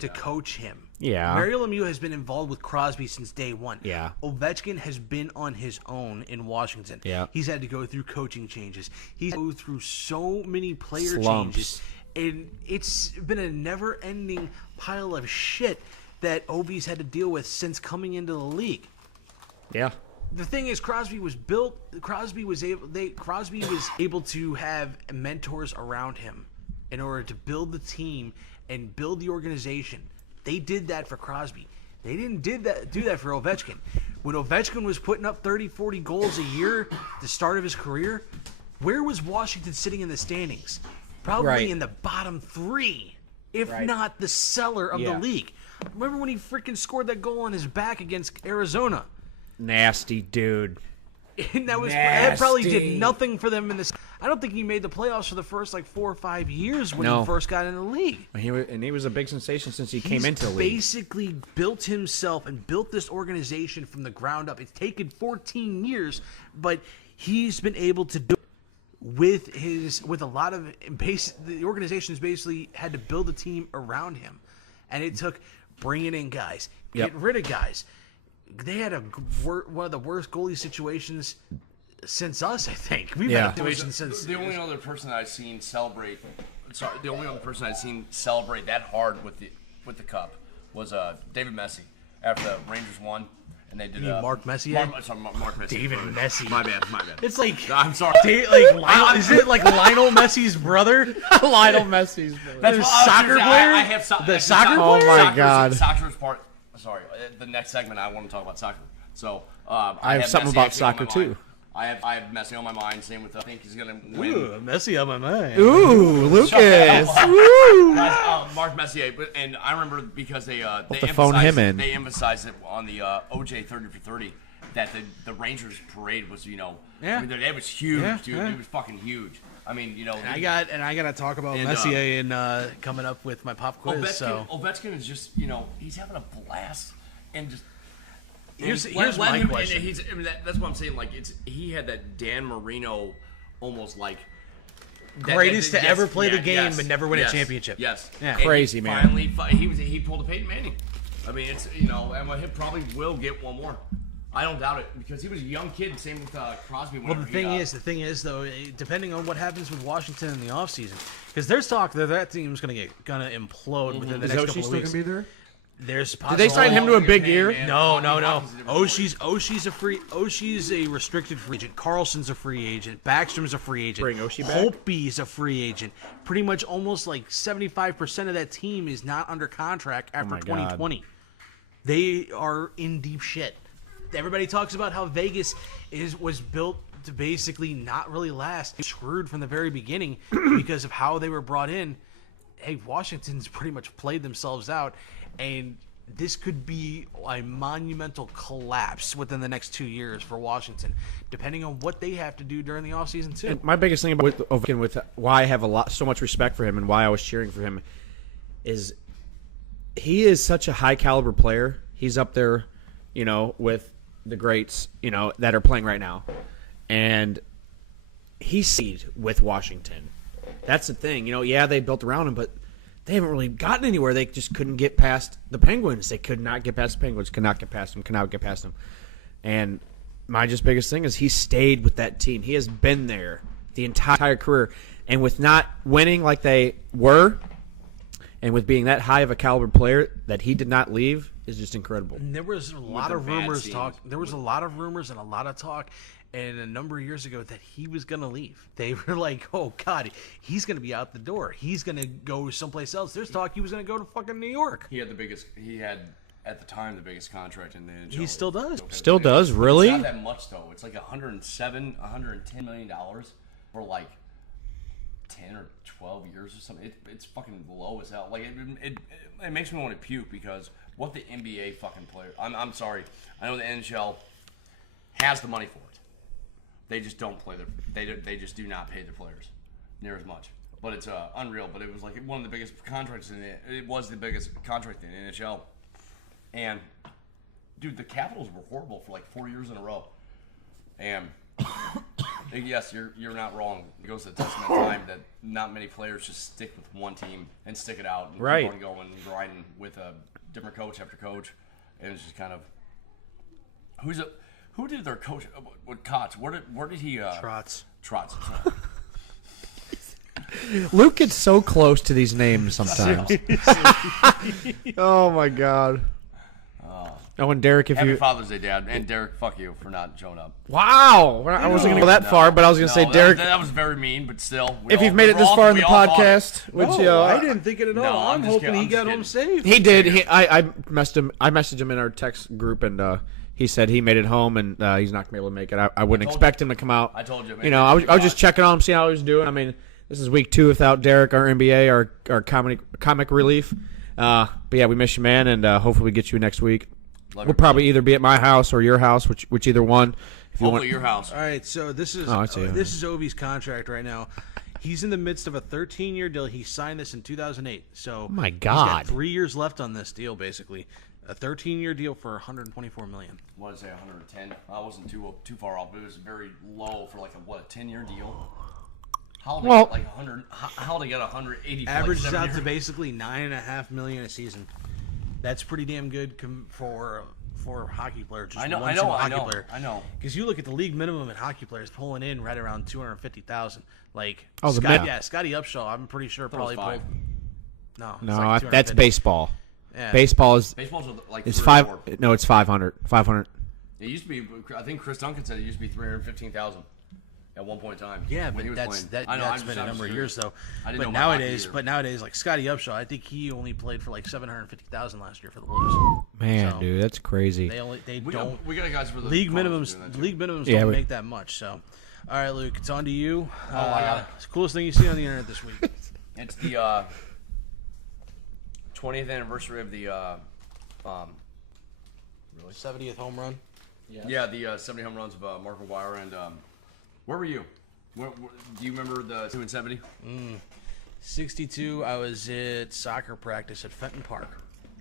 to coach him. Yeah. Mario Lemieux has been involved with Crosby since day one. Yeah. Ovechkin has been on his own in Washington. Yeah. He's had to go through coaching changes. He's go through so many player Slumps. changes. And it's been a never-ending pile of shit that Ovi's had to deal with since coming into the league. Yeah. The thing is, Crosby was able to have mentors around him in order to build the team and build the organization. They did that for Crosby. They didn't do that for Ovechkin. When Ovechkin was putting up 30, 40 goals a year at the start of his career, where was Washington sitting in the standings? Probably in the bottom 3, if not the cellar of the league. Remember when he freaking scored that goal on his back against Arizona? Nasty dude. And that probably did nothing for them in this. I don't think he made the playoffs for the first 4 or 5 years when he first got in the league. He was a big sensation since he came into the league. He's basically built himself and built this organization from the ground up. It's taken 14 years, but he's been able to do it with a lot of the organization's basically had to build a team around him, and it took bringing in guys, getting rid of guys. They had one of the worst goalie situations since us, I think. We've had a situation since. The only other person I've seen celebrate. The only other person I've seen celebrate that hard with the cup was David Messi after the Rangers won. and they did You mean Mark Messier? Mark Messier. David Messi. My bad. It's like I'm sorry. Is it like Lionel Messi's brother? Lionel Messi's. That's what soccer player? I have The soccer Oh player? my God. Soccer's part. Sorry, the next segment I want to talk about soccer. So I have something Messi about actually on soccer my too. mind. I have Messi on my mind. Same with I think he's gonna win. Ooh, Messi on my mind. Ooh, Lucas. Guys, Mark Messier, and I remember because they to phone him in. They emphasized it on the OJ 30 for 30 that the Rangers parade was Yeah. I mean, it was huge, Yeah, dude. yeah. It was fucking huge. I mean, I got to talk about Messier and coming up with my pop quiz. Ovechkin is just he's having a blast and just. Here's let my him, question. And that's what I'm saying. Like he had that Dan Marino, almost like Greatest to ever play the game, but never win a championship. Yes, Yeah. And Crazy, he man. He pulled a Peyton Manning. I mean, it's and he probably will get one more. I don't doubt it because he was a young kid. Same with Crosby. Well, the thing is, though, depending on what happens with Washington in the offseason, because there's talk that team's gonna implode within the Is next Oshie couple still of weeks. gonna be there? There's Did they sign him to a big year? No. Oshie's Oshie's a restricted free agent. Carlson's a free agent. Backstrom's a free agent. Bring Oshie back? Holtby's a free agent. Pretty much almost like 75% of that team is not under contract after my God. 2020. They are in deep shit. Everybody talks about how Vegas was built to basically not really last. Screwed from the very beginning because of how they were brought in. Hey, Washington's pretty much played themselves out, and this could be a monumental collapse within the next 2 years for Washington, depending on what they have to do during the offseason too. And my biggest thing about Ovechkin, with why I have so much respect for him and why I was cheering for him, is he is such a high caliber player. He's up there, with the greats, that are playing right now, and he's seed with Washington. That's the thing, they built around him, but they haven't really gotten anywhere. They just couldn't get past the Penguins. They could not get past the Penguins, could not get past them. And my just biggest thing is he stayed with that team. He has been there the entire career. And with not winning like they were, and with being that high of a caliber player that he did not leave, is just incredible. And there was a lot of rumors There was a lot of rumors and a lot of talk. And a number of years ago that he was going to leave. They were like, oh, God, he's going to be out the door. He's going to go someplace else. There's talk he was going to go to fucking New York. He had at the time the biggest contract in the NHL. He still does. Still does, really? It's not that much, though. It's like $110 million for like 10 or 12 years or something. It's fucking low as hell. Like, it makes me want to puke because what the NBA fucking player... I'm sorry. I know the NHL has the money for it. They just don't play they just do not pay their players near as much. But it's unreal. But it was like one of the biggest contracts it was the biggest contract in the NHL. And dude, the Capitals were horrible for like 4 years in a row. And yes, you're not wrong. It goes to the testament of time that not many players just stick with one team and stick it out and Right. keep on going and grinding with a different coach after coach. And it's just kind of who did their coach with Kotz? Where did he? Trotz. Luke gets so close to these names sometimes. Oh my God. Oh, and Derek, if Happy you Father's Day, Dad, and Derek, fuck you for not showing up. wow, I wasn't gonna go that far, but I was gonna say, Derek, that was very mean, but still. if you've made it this far in the podcast, which I didn't think it at all. No, I'm just hoping kidding. he I'm got just home kidding. safe. he did. I messaged him in our text group, and he said he made it home, and he's not gonna be able to make it. I wouldn't expect him to come out. I told you, man. You know, I was just checking on him, seeing how he was doing. I mean, this is week 2 without Derek, our NBA, our comic relief. But yeah, we miss you, man, and hopefully we get you next week. We'll probably either be at my house or your house, which either one. If you Hopefully want your house. All right, so this is I see. this is Ovi's contract right now. He's in the midst of a 13-year deal. He signed this in 2008. So my he's God. got 3 years left on this deal, basically. A 13-year deal for $124 million. I want to say 110. I wasn't too far off, but it was very low for like a 10-year deal. How they get like 100? How they get 180? Averages for like 7 out years? to basically $9.5 million a season. That's pretty damn good for a hockey player. Just I know. Player. Because you look at the league minimum in hockey players pulling in right around $250,000. Like Scotty Upshaw, I'm pretty sure probably was five. pulled. no, it's like that's $250,000. baseball. Yeah. Baseball is Baseball's like it's 3 or 4. No, it's 500. 500. It used to be. I think Chris Duncan said it used to be 315,000 at one point in time. Yeah, when he but was that's playing. that's been a number of years though. I didn't But know about hockey nowadays, either. like Scotty Upshaw, I think he only played for like 750,000 last year for the Blues. Man, So, dude, that's crazy. They We don't got guys for the league Cardinals minimums. doing that, too. League minimums Yeah, don't we- make that much. So, all right, Luke, it's on to you. I got it. It's the coolest thing you've seen on the internet this week. It's the 20th anniversary of the 70th home run. the 70 home runs of Mark McGwire. And where were you? Where, do you remember the 2 and 70? 62. I was at soccer practice at Fenton Park.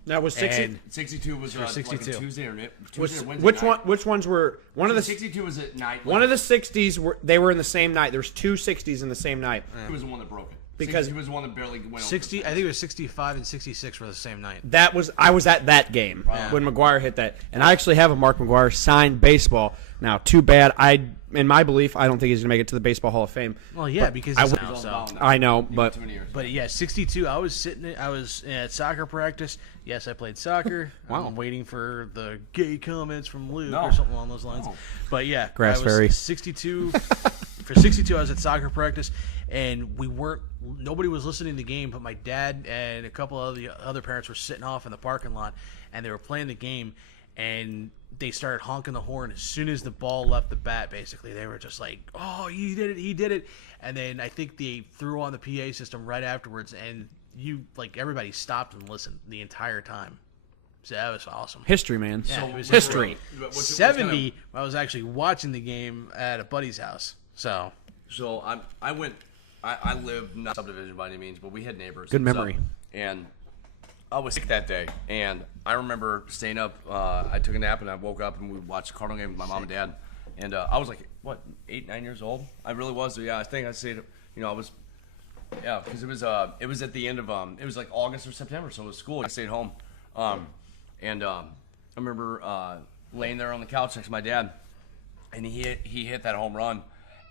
That was 60. And 62 was For 62. like a Tuesday or Which, Wednesday which night. one? Which ones were one of the 62 was at night. one of the 60s? They were in the same night. There was two 60s in the same night. He was the one that broke it. Because- 62 was the one that barely went 60. over. I think it was 65 and 66 were the same night. I was at that game when McGuire hit that, and I actually have a Mark McGuire signed baseball. Now, too bad. In my belief, I don't think he's gonna make it to the Baseball Hall of Fame. Well, yeah, because I he's would- now, He's so. on the mound now. I know, He went but too many years. But yeah, 62. I was at soccer practice. Yes, I played soccer. Wow. I'm waiting for the gay comments from Luke No. or something along those lines. No. But yeah, Grass I was Fairy. 62. For 62, I was at soccer practice, and nobody was listening to the game, but my dad and a couple of the other parents were sitting off in the parking lot, and they were playing the game, and they started honking the horn as soon as the ball left the bat. Basically, they were just like, "Oh, he did it!" And then I think they threw on the PA system right afterwards, and everybody stopped and listened the entire time. So that was awesome. history, man. Yeah, it was history. What's 70. I was actually watching the game at a buddy's house. So So I went. I lived not subdivision by any means, but we had neighbors. Good and stuff. memory. And I was sick that day, and I remember staying up. I took a nap, and I woke up, and we watched the Cardinal game with my mom and dad. And I was like, what, 8, 9 years old? I really was. Yeah, I think I stayed. I was. Yeah, because it was at the end of it was like August or September, so it was school. I stayed home, and I remember laying there on the couch next to my dad, and he hit that home run,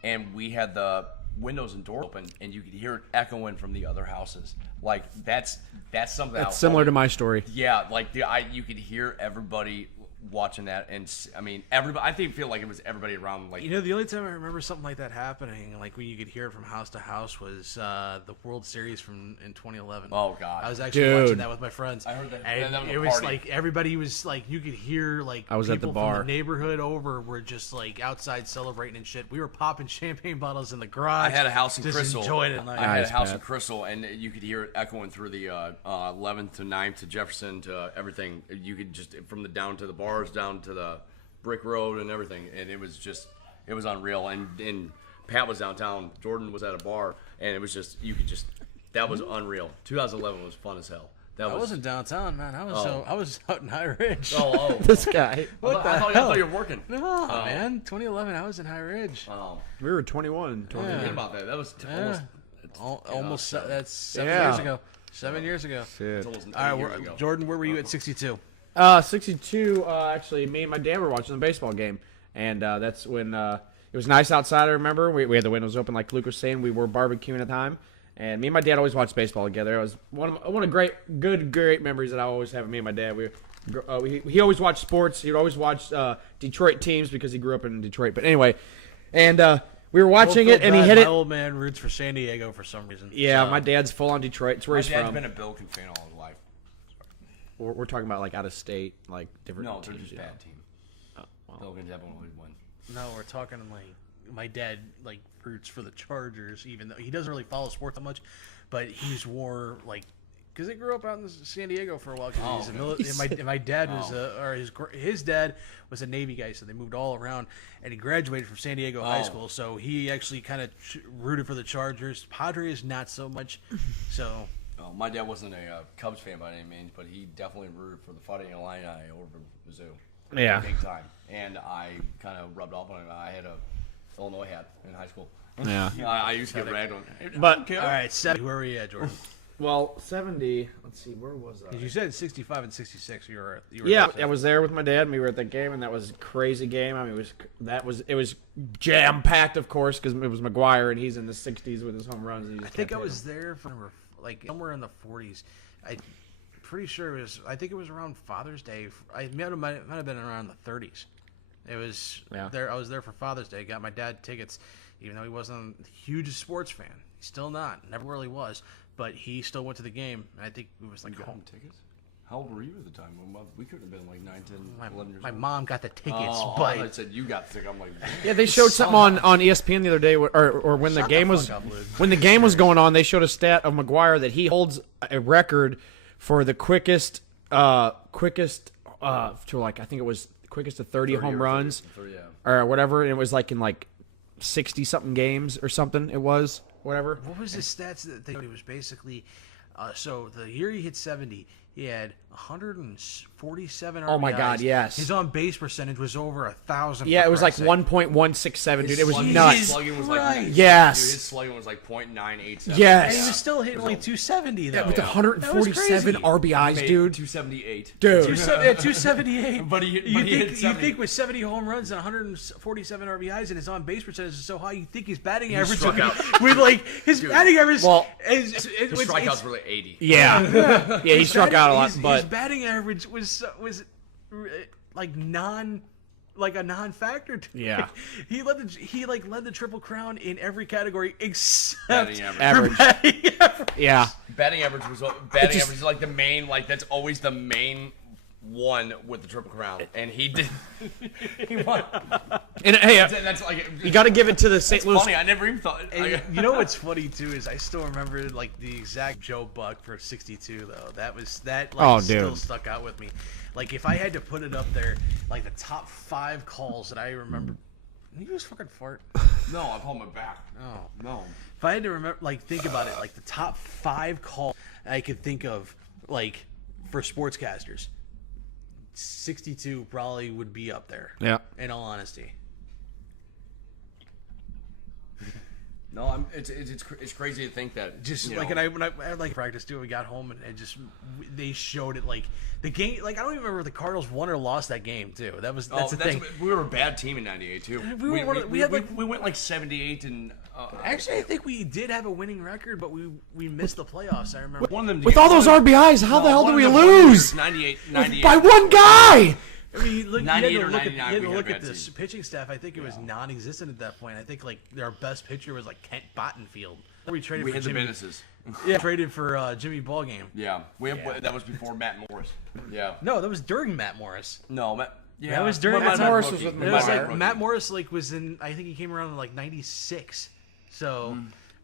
and we had the windows and doors open, and you could hear it echoing from the other houses. Like that's something. That's similar to my story. Yeah, like you could hear everybody watching that, and I mean everybody. I feel like it was everybody around. Like the only time I remember something like that happening, like when you could hear it from house to house, was the World Series in 2011. Oh, God. I was actually Dude. watching that with my friends. I heard that. And That was a it was party. like everybody was like, you could hear like I was at the people bar. from the neighborhood over were just like outside celebrating and shit. We were popping champagne bottles in the garage. I had a house in just Crystal. Enjoyed it. Like, I had a Nice, house Pat. in Crystal, and you could hear it echoing through the 11th to 9th to Jefferson to everything. You could just from the down to the bars, down to the brick road and everything, and it was unreal. And Pat was downtown. Jordan was at a bar, and it was just that was unreal. 2011 was fun as hell. That I was, wasn't downtown, man. I was Oh. I was out in High Ridge. Oh, This guy. I thought you were working. No, man. 2011, I was in High Ridge. We were 21. Forget about that. That was Almost. That's 7 Yeah. years ago. 7 years ago. it's almost 8 All right, years ago. Jordan, where were you at 62? 62. Actually, me and my dad were watching the baseball game, and that's when it was nice outside. I remember we had the windows open, like Luke was saying. We were barbecuing at the time, and me and my dad always watched baseball together. It was one of great memories that I always have with me and my dad. He always watched sports. He'd always watch Detroit teams because he grew up in Detroit. But anyway, and we were watching it, and he hit my it. old man roots for San Diego for some reason. Yeah, So, my dad's full on Detroit. It's where My he's dad's from. been a Billiken fan all his life. We're talking about like out of state, like different. No, they're teams, just you know. bad team. Billikens haven't always won. No, we're talking like my dad like roots for the Chargers, even though he doesn't really follow sports that much, but he's more like because they grew up out in San Diego for a while. Cause he's and my dad was his dad was a Navy guy, so they moved all around, and he graduated from San Diego High School, so he actually kind of rooted for the Chargers. Padres not so much, so. Oh, my dad wasn't a Cubs fan by any means, but he definitely rooted for the Fighting Illini over Mizzou. Yeah. Big time. And I kind of rubbed off on him. I had a Illinois hat in high school. Yeah. I used to get ragged on. But All right, 70. Where were you at, Jordan? well, 70. Let's see, where was I? Because you said 65 and 66. You were Yeah, there. I was there with my dad, and we were at that game, and that was a crazy game. I mean, it was jam packed, of course, because it was McGuire, and he's in the 60s with his home runs. And he I just think kept I hitting was there for like somewhere in the 40s. I'm pretty sure it was. I think it was around Father's Day. Might have been around the 30s. It was Yeah. there. I was there for Father's Day. Got my dad tickets, even though he wasn't a huge sports fan. He's still not. Never really was. But he still went to the game. And I think it was like You got home tickets? How old were you at the time? We could have been like 9, 10, 11 years my old. mom got the tickets, Oh, but I said you got sick. I'm like, Yeah, they showed something on ESPN the other day, or when the game was when the game was going on, they showed a stat of McGuire that he holds a record for the quickest to like I think it was quickest to 30 home runs or whatever. And it was like in like 60 something games or something. It was whatever. what was his stats that it was basically? So the year he hit 70, he had 147 RBIs. Oh my God, yes. His on base percentage was over 1,000. Yeah, for it was like Christ's sake. 1.167, dude. It was His nuts. slugging was like, Christ. dude, Yes. his slugging was like .987. And Yes. he was still hitting only 270 though. With That was 147 crazy. RBIs, Made dude. 278. Dude. 278. But he you hit think 70. with 70 home runs and 147 RBIs and his on base percentage is so high, you think his batting average struck would be, out. with like his batting average. Well, his Strikeouts were like 80. Yeah. Yeah, he struck out a lot, his but batting average was like a non-factor. To Yeah. he led the Triple Crown in every category except Batting average. average. batting average. Yeah. Batting average was average is like the main, like that's always the main one with the Triple Crown, and he did. He won. And hey, That's like you got to give it to the St. Louis. funny. I never even thought. And you know what's funny too is I still remember like the exact Joe Buck for 62 though. That Oh, still dude. stuck out with me. Like if I had to put it up there, like the top 5 calls that I remember. Did you just fucking fart? No, I'm holding my back. Oh. No. If I had to remember, like think about it, like the top 5 calls I could think of, like for sportscasters, 62 probably would be up there. Yeah. In all honesty. No, it's crazy to think that. Just you like, know, and I had like practice too. We got home and they showed it like the game. Like I don't even remember if the Cardinals won or lost that game too. That's the thing. We were a bad team in '98 too. We went like 78 and. Actually, I think we did have a winning record, but we missed the playoffs. I remember. One of them With all those RBIs, how the hell did we lose? 98. By one guy. I mean, you had 98 to or look at, 99, you had to we had look a at bad the team. pitching staff. I think it was non-existent at that point. I think like our best pitcher was like Kent Bottenfield. We traded We for had the Jimmy. businesses. Yeah, traded for Jimmy Ballgame. Yeah, that was before Matt Morris. Yeah. No, that was during Matt Morris. No, Matt. Yeah, That was during Matt Matt Morris Morris. was with It was McGuire. like Matt Morris like was in. I think he came around in like '96. So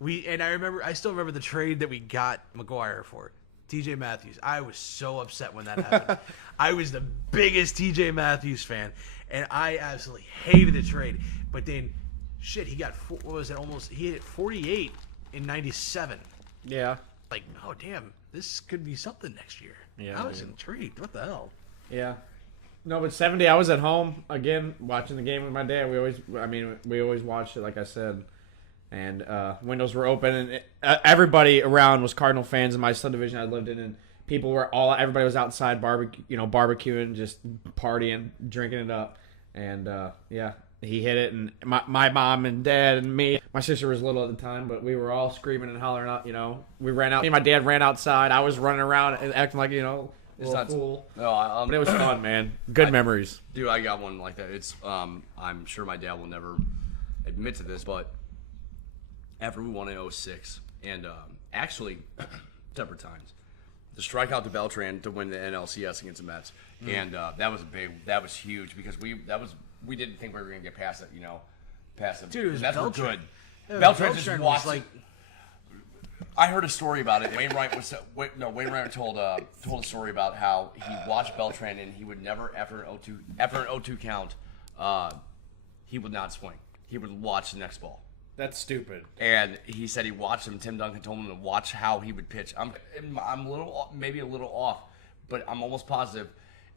I still remember the trade that we got McGuire for. TJ Matthews. I was so upset when that happened. I was the biggest TJ Matthews fan, and I absolutely hated the trade. But then, shit, he got he hit 48 in '97. Yeah. Like, oh damn, this could be something next year. Yeah, I was dude. intrigued. What the hell? Yeah. No, but 70, I was at home again watching the game with my dad. We always watched it, like I said, and windows were open, and everybody around was Cardinal fans in my subdivision I lived in, and everybody was outside barbecuing, just partying, drinking it up, and yeah, he hit it, and my mom and dad and me, my sister was little at the time, but we were all screaming and hollering out. We ran out. Me and my dad ran outside. I was running around and acting like It's not fool. No, But it was fun, man. Good memories. Dude, I got one like that. It's I'm sure my dad will never admit to this, but after we won in 06, and actually separate times, the strikeout to Beltran to win the NLCS against the Mets, and that was huge because we didn't think we were gonna get past it, past it. Dude, it was that's Beltran. good. Beltran just Beltran watched was like. I heard a story about it. Wainwright told a story about how he watched Beltran and he would never after an 0-2 count, he would not swing. He would watch the next ball. That's stupid. And he said he watched him. Tim Duncan told him to watch how he would pitch. I'm maybe a little off, but I'm almost positive.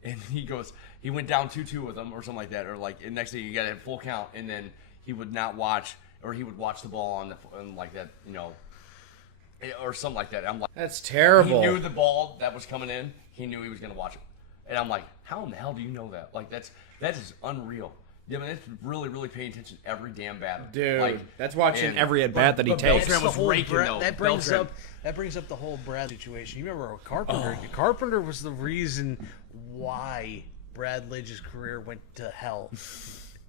And he went down 2-2 with him or something like that, or like and next thing you got a full count, and then he would not watch, or he would watch the ball on like that, or something like that. I'm like, That's terrible. he knew the ball that was coming in. He knew he was going to watch it, and I'm like, how in the hell do you know that? Like that is unreal. Yeah, I mean, it's really, really paying attention to every damn batter. Dude, that's watching every at bat that he takes. Beltran was raking, though. That brings Beltran. up the whole Brad situation. You remember Carpenter? Carpenter was the reason why Brad Lidge's career went to hell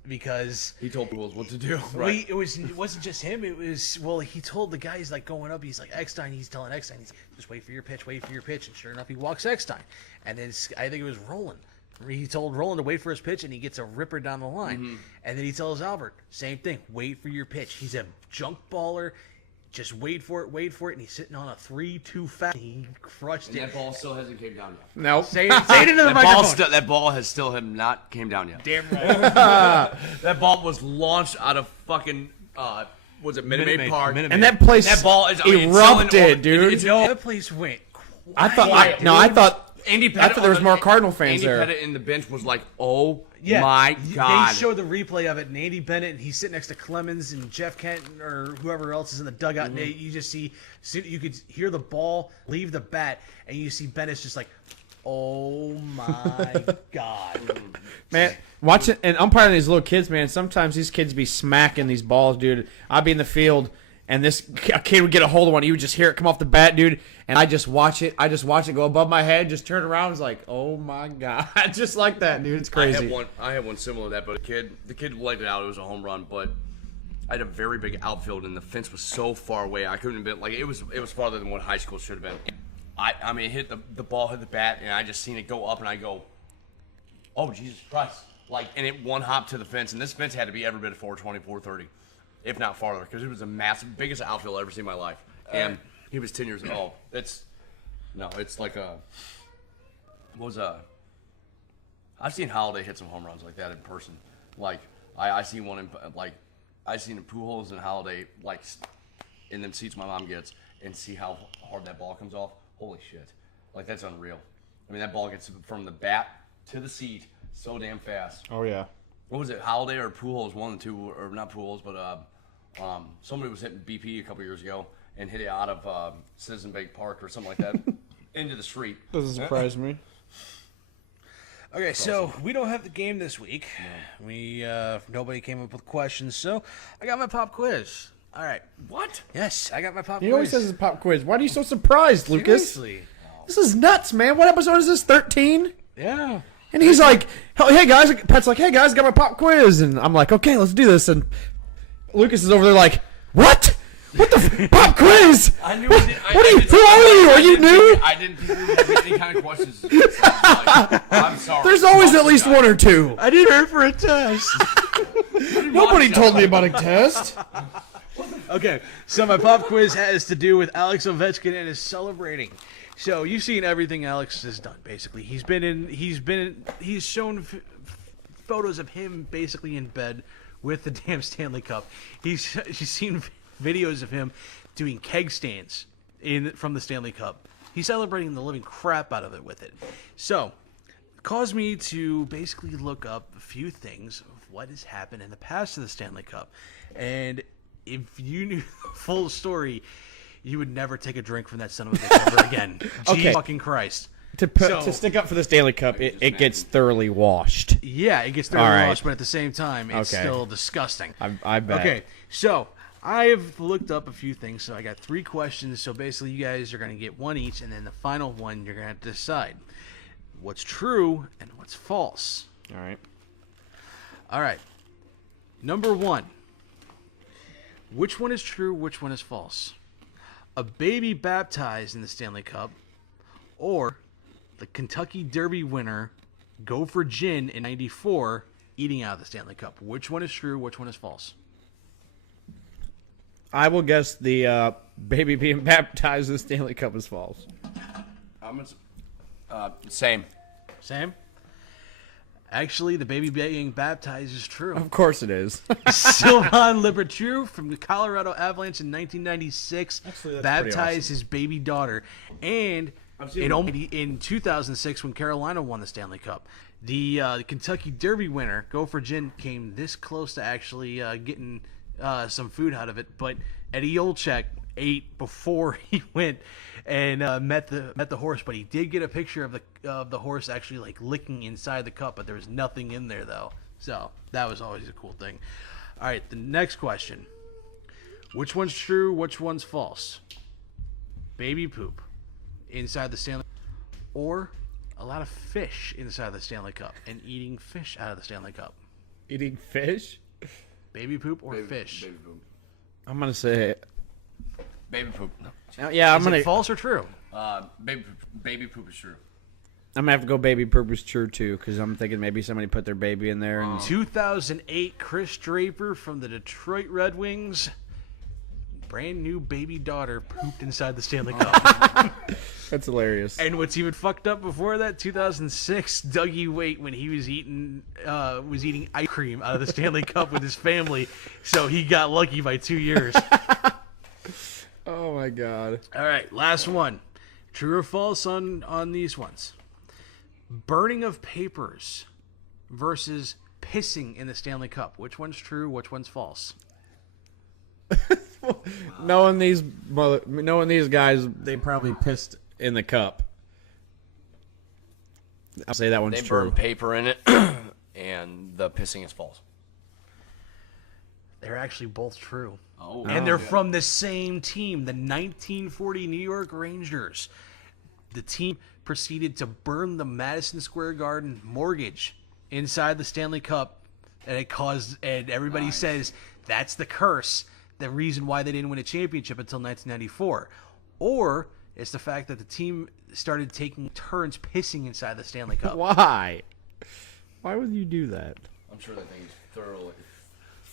because He told Pujols what to do. well, it wasn't just him. It was he told the guys like going up. He's like Eckstein. He's telling Eckstein, he's just wait for your pitch, and sure enough, he walks Eckstein. And then I think it was Roland. He told Roland to wait for his pitch, and he gets a ripper down the line. Mm-hmm. And then he tells Albert, same thing, wait for your pitch. He's a junk baller. Just wait for it, and he's sitting on a 3-2 fast. He crushed And it. that ball still hasn't came down yet. Nope. Say it into the microphone. That ball has still have not came down yet. Damn right. That ball was launched out of fucking was it Minute Maid Park? And that place That ball is erupted, dude. That place went I thought Andy Pettit. there was more Cardinal fans Andy there. Pettit in the bench was like, "Oh Yeah, my god!" They showed the replay of it, and Andy Bennett, and he's sitting next to Clemens and Jeff Kent or whoever else is in the dugout, and you just see you could hear the ball leave the bat, and you see Bennett's just like, "Oh my god!" Man, watch it, and umpiring these little kids, man. Sometimes these kids be smacking these balls, dude. I'd be in the field, and a kid would get a hold of one. You would just hear it come off the bat, dude. And I just watch it. Go above my head, just turn around. It's like, oh my god, just like that, dude. It's crazy. I had one similar to that, but the kid legged it out. It was a home run, but I had a very big outfield, and the fence was so far away. I couldn't have been like it was farther than what high school should have been. I mean, it hit the ball, hit the bat, and I just seen it go up, and I go, oh Jesus Christ! Like, and it one hop to the fence, and this fence had to be every bit of 420, 430, if not farther, because it was the biggest outfield I've ever seen in my life, and he was 10 years old. It's like I've seen Holiday hit some home runs like that in person. Like I seen one I seen Pujols and Holiday like in them seats my mom gets and see how hard that ball comes off. Holy shit! Like that's unreal. I mean that ball gets from the bat to the seat so damn fast. Oh yeah. What was it? Holiday or Pujols? One and two, or not Pujols, but somebody was hitting BP a couple years ago and hit it out of Citizen Bank Park or something like that into the street. Doesn't surprise me. Okay, so we don't have the game this week. No. We nobody came up with questions, so I got my pop quiz. All right. What? Yes, I got my pop quiz. He always says it's a pop quiz. Why are you so surprised, Lucas? Seriously. This is nuts, man. What episode is this? 13? Yeah. And he's like, hey guys, Pat's like, hey guys, got my pop quiz. And I'm like, okay, let's do this. And Lucas is over there like, what? What the pop quiz? I knew. Who are you? Are you new? I didn't think we were going to get any kind of questions. Like, I'm sorry. There's always at least one or two. I did her for a test. Nobody told me about a test. Okay, so my pop quiz has to do with Alex Ovechkin and his celebrating. So you've seen everything Alex has done. Basically, he's shown photos of him basically in bed with the damn Stanley Cup. She's seen videos of him doing keg stands from the Stanley Cup. He's celebrating the living crap out of it with it. So, it caused me to basically look up a few things of what has happened in the past of the Stanley Cup. And if you knew the full story, you would never take a drink from that son of a bitch ever again. Okay. Fucking Christ. To stick up for the Stanley Cup, it gets thoroughly washed. Yeah, it gets thoroughly All right. washed, but at the same time, it's still disgusting. I bet. Okay, so I've looked up a few things. So I got 3 questions. So basically, you guys are going to get one each, and then the final one, you're going to have to decide what's true and what's false. All right. All right. Number 1. Which one is true? Which one is false? A baby baptized in the Stanley Cup, or the Kentucky Derby winner Gopher Gin in '94 eating out of the Stanley Cup. Which one is true? Which one is false? I will guess the baby being baptized in the Stanley Cup is false. Same. Same. Actually, the baby being baptized is true. Of course it is. Sylvain Lebertru from the Colorado Avalanche in 1996 Actually, that's baptized pretty awesome. his baby daughter. And in 2006, when Carolina won the Stanley Cup, the Kentucky Derby winner, Gopher Gin, came this close to actually getting some food out of it. But Eddie Olczyk ate before he went and met the horse. But he did get a picture of the horse actually like licking inside the cup. But there was nothing in there though. So that was always a cool thing. All right, the next question: which one's true? Which one's false? Baby poop inside the Stanley, or a lot of fish inside the Stanley Cup and eating fish out of the Stanley Cup. Eating fish? Baby poop or fish? Baby poop. I'm gonna say. Baby poop. No. Yeah, I'm Is gonna. it false or true? Baby poop is true. I'm gonna have to go. Baby poop is true too, because I'm thinking maybe somebody put their baby in there. And 2008, Chris Draper from the Detroit Red Wings. Brand new baby daughter pooped inside the Stanley Cup. that's hilarious. And what's even fucked up before that, 2006, Dougie Waite, when he was eating ice cream out of the Stanley Cup with his family, so he got lucky by 2 years. Oh my god. All right, last one. True or false on these ones? Burning of papers versus pissing in the Stanley Cup. Which one's true? Which one's false? Knowing these guys, they probably pissed in the cup. I'll say that one's They true. burn paper in it, and the pissing is false. They're actually both true. Oh, And they're from the same team, the 1940 New York Rangers. The team proceeded to burn the Madison Square Garden mortgage inside the Stanley Cup, and everybody says that's the curse, the reason why they didn't win a championship until 1994. Or it's the fact that the team started taking turns pissing inside the Stanley Cup. Why? Why would you do that? I'm sure that thing is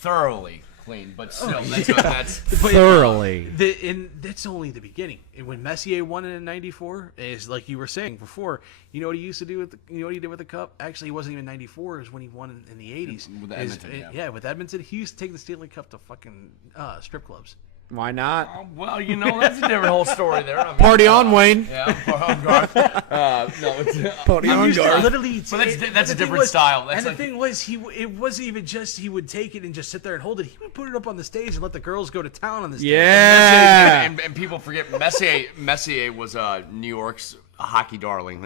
thoroughly clean, but still, that's Thoroughly. And that's only the beginning. And when Messier won it in '94, is like you were saying before. You know what he used to do with you know what he did with the cup? Actually, it wasn't even '94. It was when he won in the '80s. With Edmonton, yeah. With Edmonton, he used to take the Stanley Cup to fucking strip clubs. Why not? well, that's a different whole story there. I mean, Party on, Wayne. Yeah, party on, Garth. No, it's Party on, Garth. Literally, But that's a different style. That's and like, the thing was, it wasn't even just he would take it and just sit there and hold it. He would put it up on the stage and let the girls go to town on the stage. Yeah. and people forget Messier was New York's hockey darling.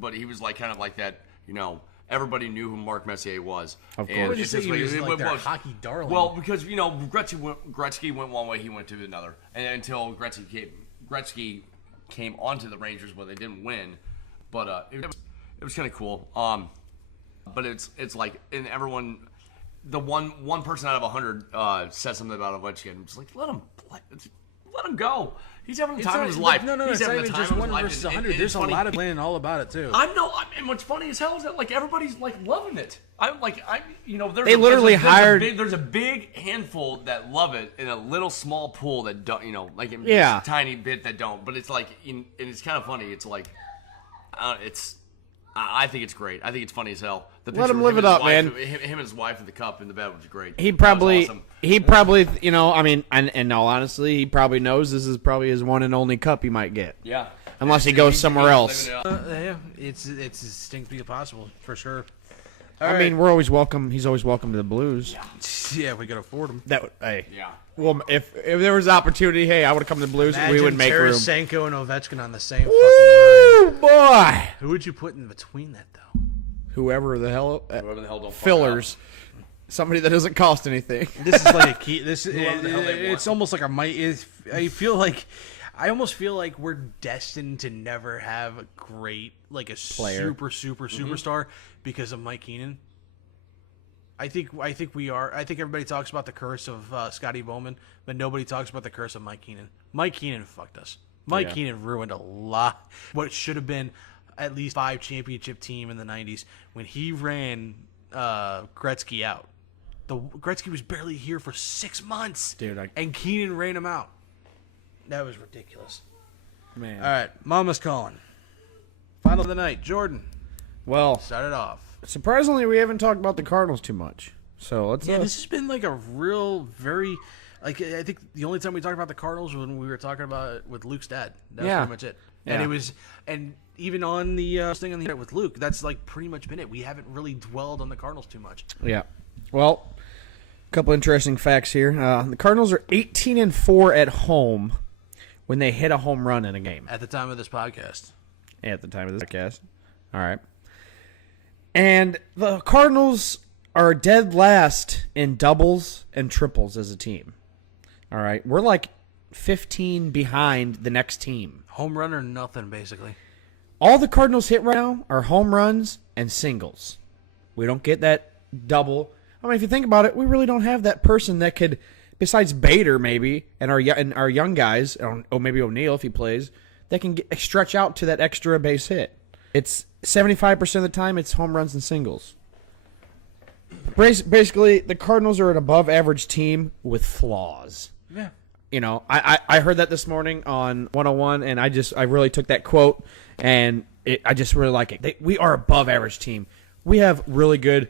But he was like kind of like that, Everybody knew who Mark Messier was. Of course. I would it's say just he was it like their was. hockey darling. Well, because Gretzky went one way, he went to another, and until Gretzky came onto the Rangers where they didn't win, but it was kind of cool. But it's like, and everyone, the one person out of 100 says something about Ovechkin. It's like let him play, let him go. He's having the time of his life. No, He's it's not having even the time just of his 1 life, versus and 100. it's There's a funny. lot of playing all about it too. And what's funny as hell is that like everybody's like loving it. They literally hired- There's a big handful that love it, in a little small pool that don't. Yeah. a tiny bit that don't. But it's like, and it's kind of funny. It's like, I think it's great. I think it's funny as hell. The Let him picture of live him it and up, his wife, man. Him and his wife in the cup in the bed was great. He That probably, was awesome. and in all honesty, he probably knows this is probably his one and only cup he might get. Yeah. Unless he goes somewhere else. Yeah, it's distinctly possible for sure. I mean, we're always welcome. He's always welcome to the Blues. Yeah, we could afford them. Hey. Yeah. Well, if there was opportunity, hey, I would have come to the Blues. We would make room. Tarasenko and Ovechkin on the same fucking Woo, line. boy! Who would you put in between that though? Whoever the hell, Whoever the hell don't fuck fillers, somebody that doesn't cost anything. This is like a key. Whoever the hell they want. It's almost like I almost feel like we're destined to never have a great, like a Player. superstar because of Mike Keenan. I think we are. I think everybody talks about the curse of Scotty Bowman, but nobody talks about the curse of Mike Keenan. Mike Keenan fucked us. Mike Keenan ruined a lot. What should have been at least 5 championship team in the 90s when he ran Gretzky out. Gretzky was barely here for 6 months, Dude, and Keenan ran him out. That was ridiculous. Man. All right, Mama's calling. Final of the night, Jordan. Well, Start it off. surprisingly, we haven't talked about the Cardinals too much. So let's. Yeah, this has been like a real, very, like I think the only time we talked about the Cardinals was when we were talking about it with Luke's dad. That was pretty much it. And Yeah. it was, and even on the thing on the internet with Luke, that's like pretty much been it. We haven't really dwelled on the Cardinals too much. Yeah. Well, a couple interesting facts here. The Cardinals are 18-4 at home when they hit a home run in a game. At the time of this podcast, At the time of this podcast. All right. And the Cardinals are dead last in doubles and triples as a team. All right. We're like 15 behind the next team. home run or nothing, basically. All the Cardinals hit right now are home runs and singles. We don't get that double. I mean, if you think about it, we really don't have that person that could, besides Bader maybe, and our young guys, or maybe O'Neal if he plays, that can stretch out to that extra base hit. It's 75% of the time it's home runs and singles. Basically, the Cardinals are an above-average team with flaws. Yeah. You know, I heard that this morning on 101, and I really took that quote, and I just really like it. We are above average team. We have really good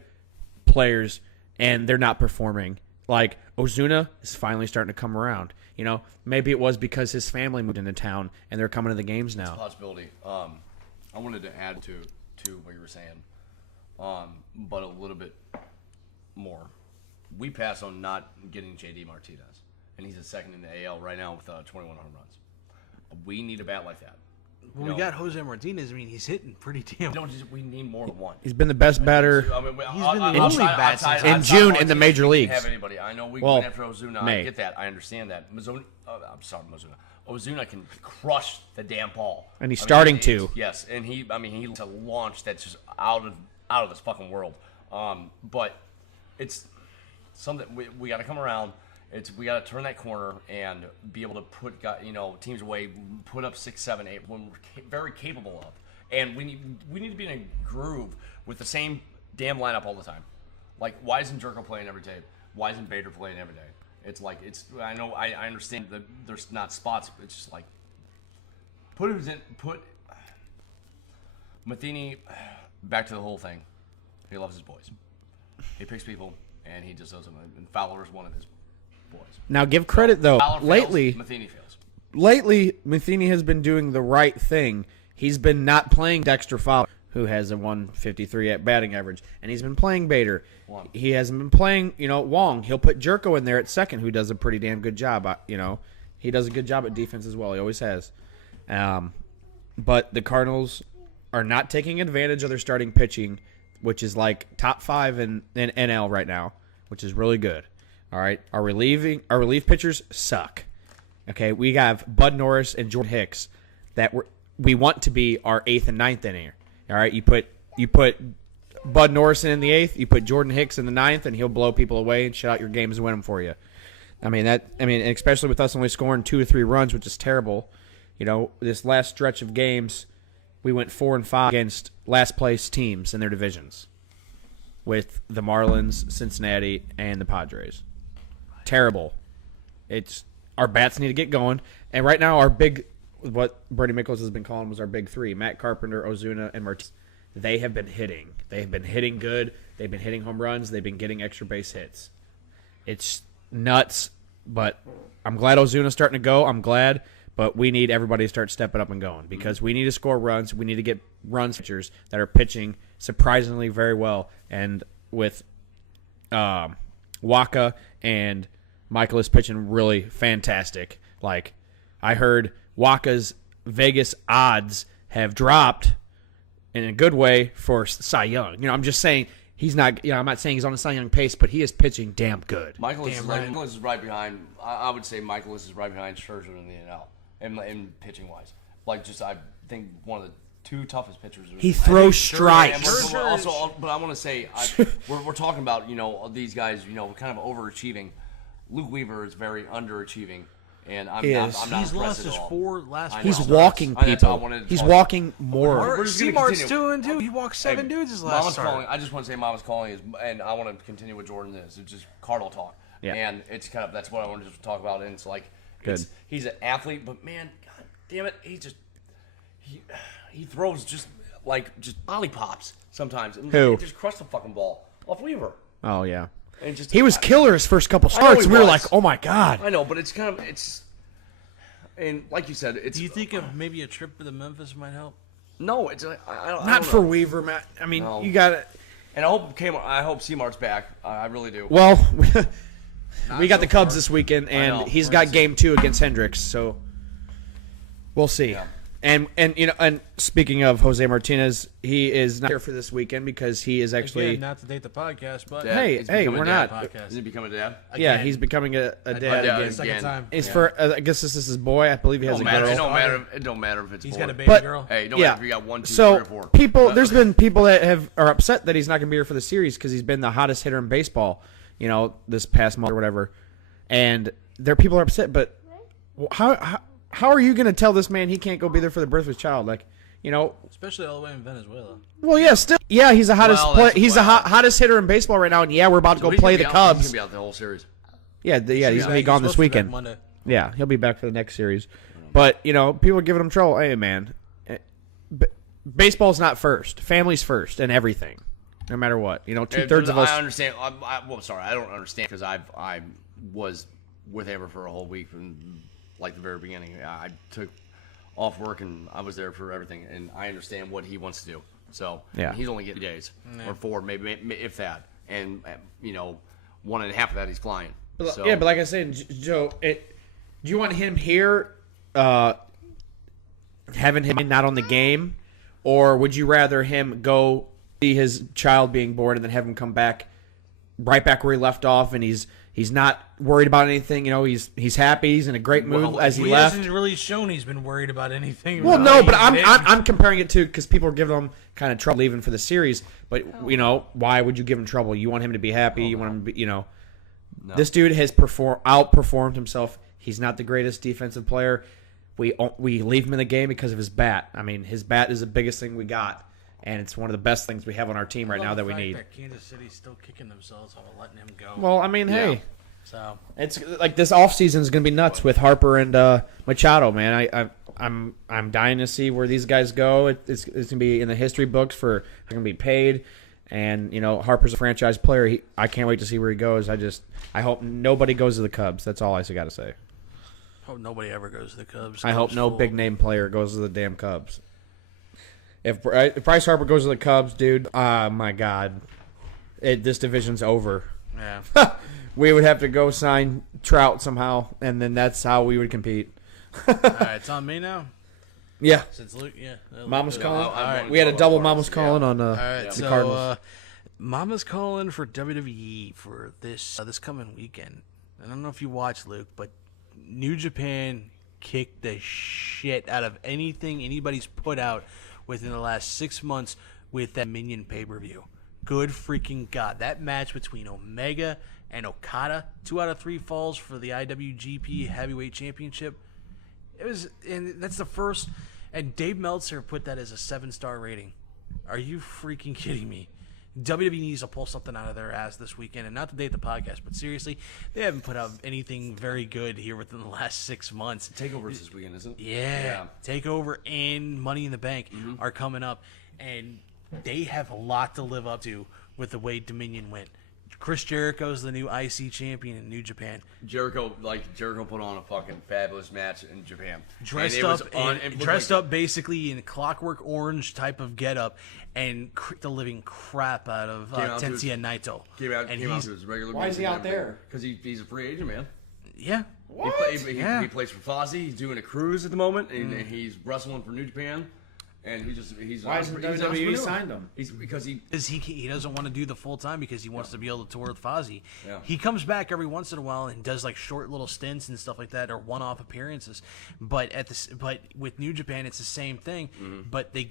players, and they're not performing. Like, Ozuna is finally starting to come around. You know, maybe it was because his family moved into town, and they're coming to the games now. It's a possibility. I wanted to add to what you were saying, but a little bit more. We pass on not getting J.D. Martinez, and he's a second in the AL right now with 21 home runs. We need a bat like that. When we got Jose Martinez, I mean, he's hitting pretty damn. We need more than one. He's been the best batter He's been the only bat since in June in the major leagues. Have anybody? I know we Well, went after Ozuna. May. I get that. I understand that. Ozuna. Ozuna can crush the damn ball, And he's starting to. Yes, and he to launch that's just out of this fucking world. But it's something we got to come around. We got to turn that corner and be able to put teams away, put up 6, 7, 8 when we're very capable of. And we need to be in a groove with the same damn lineup all the time. Like, why isn't Jerko playing every day? Why isn't Bader playing every day? It's like I know I understand that there's not spots. But it's just like put Matheny back to the whole thing. He loves his boys. He picks people and he just does them. And Fowler is one of his boys. Now, give credit, though. Fowler Lately, fails, Matheny fails. Matheny has been doing the right thing. He's been not playing Dexter Fowler, who has a 153 at batting average, and he's been playing Bader. He hasn't been playing, Wong. He'll put Jerko in there at second, who does a pretty damn good job. He does a good job at defense as well. He always has. But the Cardinals are not taking advantage of their starting pitching, which is like top 5 in NL right now, which is really good. All right, our relief pitchers suck. Okay, we have Bud Norris and Jordan Hicks that we want to be our 8th and 9th inning. All right, you put Bud Norris in the 8th, you put Jordan Hicks in the 9th, and he'll blow people away and shut out your games and win them for you. Especially with us only scoring 2 or 3 runs, which is terrible. This last stretch of games, we went 4-5 against last place teams in their divisions, with the Marlins, Cincinnati, and the Padres. Terrible. Our bats need to get going, and right now what Bernie Michaels has been calling was our big 3: Matt Carpenter, Ozuna, and Martinez. They have been hitting. They've been hitting good. They've been hitting home runs. They've been getting extra base hits. It's nuts, but I'm glad Ozuna's starting to go. I'm glad, but we need everybody to start stepping up and going because we need to score runs. We need to get runs pitchers that are pitching surprisingly very well. And with Waka and Michael is pitching really fantastic. Like, I heard Waka's Vegas odds have dropped in a good way for Cy Young. I'm just saying he's not. I'm not saying he's on a Cy Young pace, but he is pitching damn good. Michaelis is right behind. I would say Michaelis is right behind Scherzer in the NL in pitching wise. I think one of the 2 toughest pitchers. He throws strikes. But I want to say we're talking about these guys kind of overachieving. Luke Weaver is very underachieving. And I'm not He's lost impressed his at all. 4 last. He's starts. walking people. He's walking more. We're just gonna Seamart's continue. 2-2. He walked 7 dudes his last Mama's start. calling. I just want to say Mama's calling is, and I want to continue what Jordan is. It's just Cardinal talk. Yeah. And it's kind of that's what I wanted to talk about. And it's like, Good. He's an athlete, but man, god damn it, he throws just lollipops sometimes. Who? He just crushed the fucking ball off Weaver. Oh yeah. And just He was killer his first couple I know starts. he We were was. like, oh my god. I know, but it's. And like you said, it's Do you think maybe a trip to Memphis might help? no, it's I don't Not know. for Weaver, Matt. I mean, No. you got it. And I hope Seamart's back. I really do. Well, we got the Cubs this weekend, I know. and he's got game 2 against Hendricks, so we'll see. Yeah. And and speaking of Jose Martinez, he is not here for this weekend because he is actually. Again, not to date the podcast, but Hey, He's hey, becoming we're a dad. not. podcast. Is he becoming a dad? Yeah, Again. he's becoming a dad dad again. Second time. It's Yeah. for I guess this is his boy. I believe he has a girl. It don't matter if it's He's boy. got a baby But- girl. Hey, don't Yeah. matter if you got 1, 2, 3, So or 4. there's been people that are upset that he's not going to be here for the series because he's been the hottest hitter in baseball, this past month or whatever. And people are upset, but how are you going to tell this man he can't go be there for the birth of his child? Like, Especially all the way in Venezuela. well, yeah, still, yeah, he's the hottest. He's the hottest hitter in baseball right now, and yeah, we're about to go play the Cubs. He's gonna be out the whole series. Yeah, he's gonna be gone this weekend. Monday. Yeah, he'll be back for the next series. But people are giving him trouble. Hey, man, baseball's not first. Family's first, and everything, no matter what. 2/3 of us. I understand. Sorry, I don't understand because I was with Amber for a whole week from like the very beginning. I took off work and I was there for everything, and I understand what he wants to do. So Yeah. he's only getting 3 days or 4, maybe if that, and 1.5 of that he's flying. So, Yeah, but like I said, Joe, do you want him here, having him not on the game, or would you rather him go see his child being born and then have him come back right back where he left off, and he's not worried about anything. He's happy. He's in a great mood as he He left. hasn't really shown he's been worried about anything. Well, really. no, but I'm comparing it to because people are giving him kind of trouble leaving for the series. But why would you give him trouble? You want him to be happy. You want him to be, This dude has outperformed himself. He's not the greatest defensive player. We leave him in the game because of his bat. I mean, his bat is the biggest thing we got, and it's one of the best things we have on our team right now that we need. That Kansas City's still kicking themselves on letting him go. Well, I mean, hey. So It's like this offseason is going to be nuts with Harper and Machado, man. I'm dying to see where these guys go. It's going to be in the history books for they're going to be paid, and Harper's a franchise player. I can't wait to see where he goes. I hope nobody goes to the Cubs. That's all I got to say. hope nobody ever goes to the Cubs. I hope Cubs no full. big name player goes to the damn Cubs. If Bryce Harper goes to the Cubs, dude, my God, this division's over. Yeah. We would have to go sign Trout somehow, and then that's how we would compete. All right, it's on me now. Yeah. Since Luke, Mama's calling. All right. We had a double Mama's calling on All right, the so Cardinals. Mama's calling for WWE for this coming weekend. I don't know if you watched, Luke, but New Japan kicked the shit out of anything anybody's put out within the last 6 months with that Minion pay-per-view. Good freaking God. That match between Omega and Okada, 2 out of 3 falls for the IWGP Heavyweight Championship. And that's the first, and Dave Meltzer put that as a 7-star rating. Are you freaking kidding me? WWE needs to pull something out of their ass this weekend, and not to date the podcast, but seriously, they haven't put out anything very good here within the last 6 months. Takeovers this weekend, isn't it? Yeah. Takeover and Money in the Bank are coming up, and they have a lot to live up to with the way Dominion went. Chris Jericho's the new IC champion in New Japan. Jericho put on a fucking fabulous match in Japan. Dressed up basically in Clockwork Orange type of getup, and the living crap out of Tetsuya Naito. Came out to his regular. Why is he out there? Because he's a free agent, man. Yeah. He plays for Fozzy. He's doing a cruise at the moment, and he's wrestling for New Japan. And he's Why hasn't WWE signed him? Because he doesn't want to do the full time because he wants to be able to tour with Fozzy. Yeah. He comes back every once in a while and does like short little stints and stuff like that, or one-off appearances. But with New Japan, it's the same thing. But they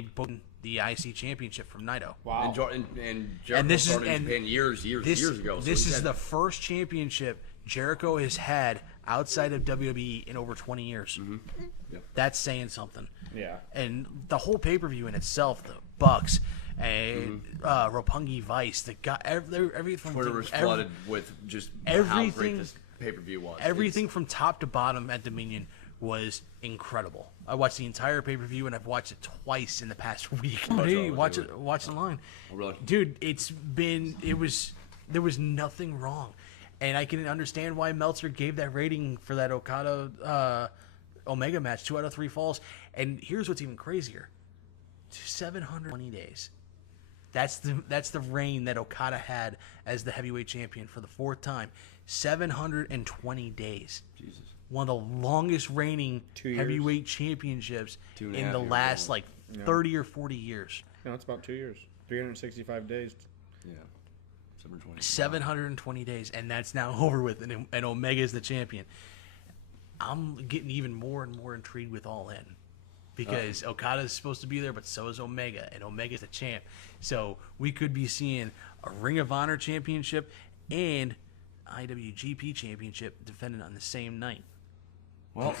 booked the IC championship from Naito. Wow. And Jericho started in Japan years ago. So This is the first championship Jericho has had outside of WWE in over 20 years. Yep. That's saying something. Yeah. And the whole pay-per-view in itself, the Bucks, and Roppongi Vice, the guy, everything. Twitter was flooded with just how everything- great this pay-per-view was. Everything from top to bottom at Dominion was incredible. I watched the entire pay-per-view, and I've watched it twice in the past week. Hey, watch it online. Oh, really? Dude, there was nothing wrong. And I can understand why Meltzer gave that rating for that Okada Omega match, 2 out of 3 falls. And here's what's even crazier. 720 days. That's the reign that Okada had as the heavyweight champion for the 4th time. 720 days. Jesus. one of the longest reigning 2 years. heavyweight championships 2.5 in the years last long. 30 or 40 years. No, it's about 2 years. 365 days. Yeah. 720. 720 days, and that's now over with, and Omega is the champion. I'm getting even more and more intrigued with All In because Okada is supposed to be there, but so is Omega, and Omega's the champ. So we could be seeing a Ring of Honor championship and IWGP championship defended on the same night. Well,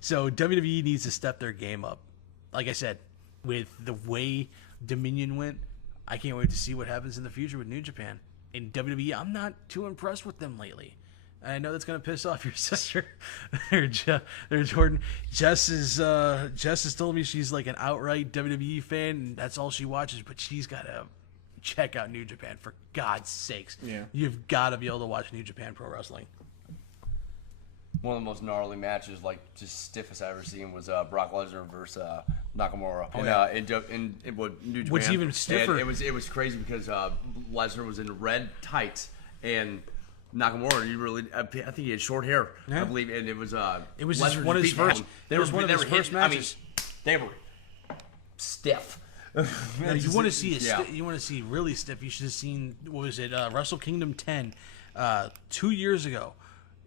So WWE needs to step their game up. Like I said, with the way Dominion went, I can't wait to see what happens in the future with New Japan. In WWE, I'm not too impressed with them lately. I know that's going to piss off your sister, or Jordan. Jess has told me she's like an outright WWE fan, and that's all she watches. But she's got to check out New Japan, for God's sakes. Yeah. You've got to be able to watch New Japan Pro Wrestling. one of the most gnarly matches, like just stiffest I ever seen, was Brock Lesnar versus Nakamura. In New Japan. What's even stiffer? And it was crazy because Lesnar was in red tights and Nakamura, I think he had short hair, Yeah. I believe, and it was Lesnar one of his beat first. him. It was one of his first matches. They were stiff. Now, you want to see Yeah. you want to see really stiff. You should have seen, what was it, Wrestle Kingdom 10 2 years ago.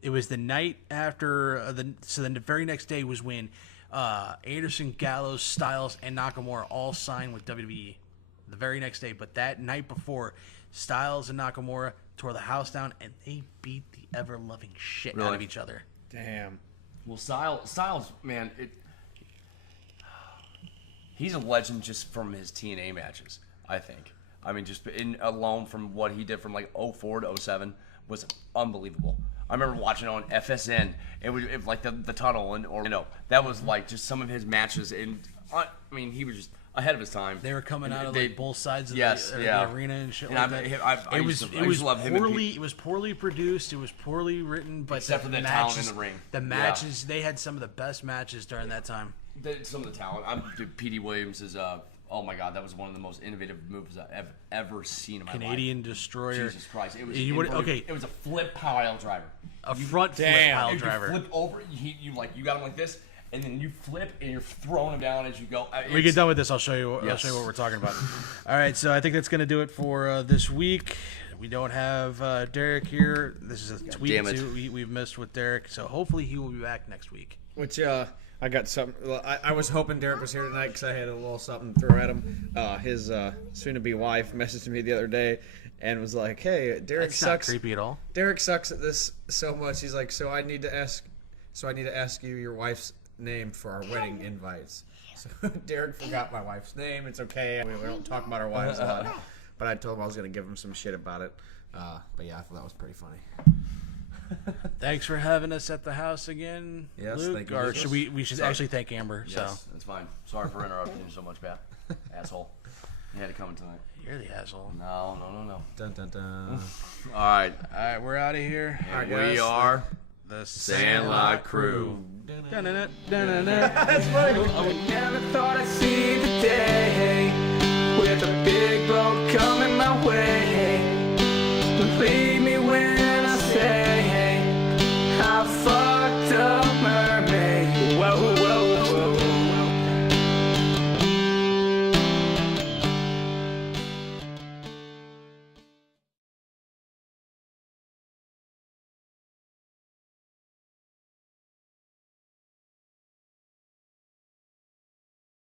It was the night after so then the very next day was when Anderson, Gallows, Styles, and Nakamura all signed with WWE. The very next day, but that night before, Styles and Nakamura tore the house down, and they beat the ever-loving shit out of Really? each other. Damn. Well, Styles, man, he's a legend just from his TNA matches, I think. I mean, just alone from what he did from like 04 to 07 was unbelievable. I remember watching it on FSN. It was like the tunnel, that was like just some of his matches. And I mean, he was just ahead of his time. They were coming out of like both sides of Yes, the yeah. arena and shit And like that. I used to love him and Pete. It was poorly produced. It was poorly written, but Except for the talent in the ring. The matches, they had some of the best matches during that time. Some of the talent. Dude, Petey Williams is oh my God, that was one of the most innovative moves I've ever seen in my life. Canadian Destroyer. Jesus Christ! It was It was a flip pile driver. A front flip pile driver. You flip over. You got him like this, and then you flip and you're throwing him down as you go. We get done with this, I'll show you. Yes. I'll show you what we're talking about. All right, so I think that's going to do it for this week. We don't have Derek here. This is a tweet damn it. too we've missed with Derek, so hopefully he will be back next week. Which I got something. I was hoping Derek was here tonight because I had a little something to throw at him. His soon-to-be wife messaged me the other day and was like, "Hey, Derek That's sucks. not creepy at all. Derek sucks at this so much." He's like, "So I need to ask you your wife's name for our wedding invites." So Derek forgot my wife's name. It's okay. We don't talk about our wives a lot. But I told him I was going to give him some shit about it. But yeah, I thought that was pretty funny. Thanks for having us at the house again, Yes, Luke. thank you. Or should we should actually thank Amber. Yes, So that's fine. Sorry for interrupting you so much, Pat. Asshole. You had to come tonight. you're the asshole. No. Dun, dun, dun. All right. All right, we're out of here. And we are The Sandlot Crew. Dun-dun-dun. I never thought I'd see the day with a big boat coming my way. Please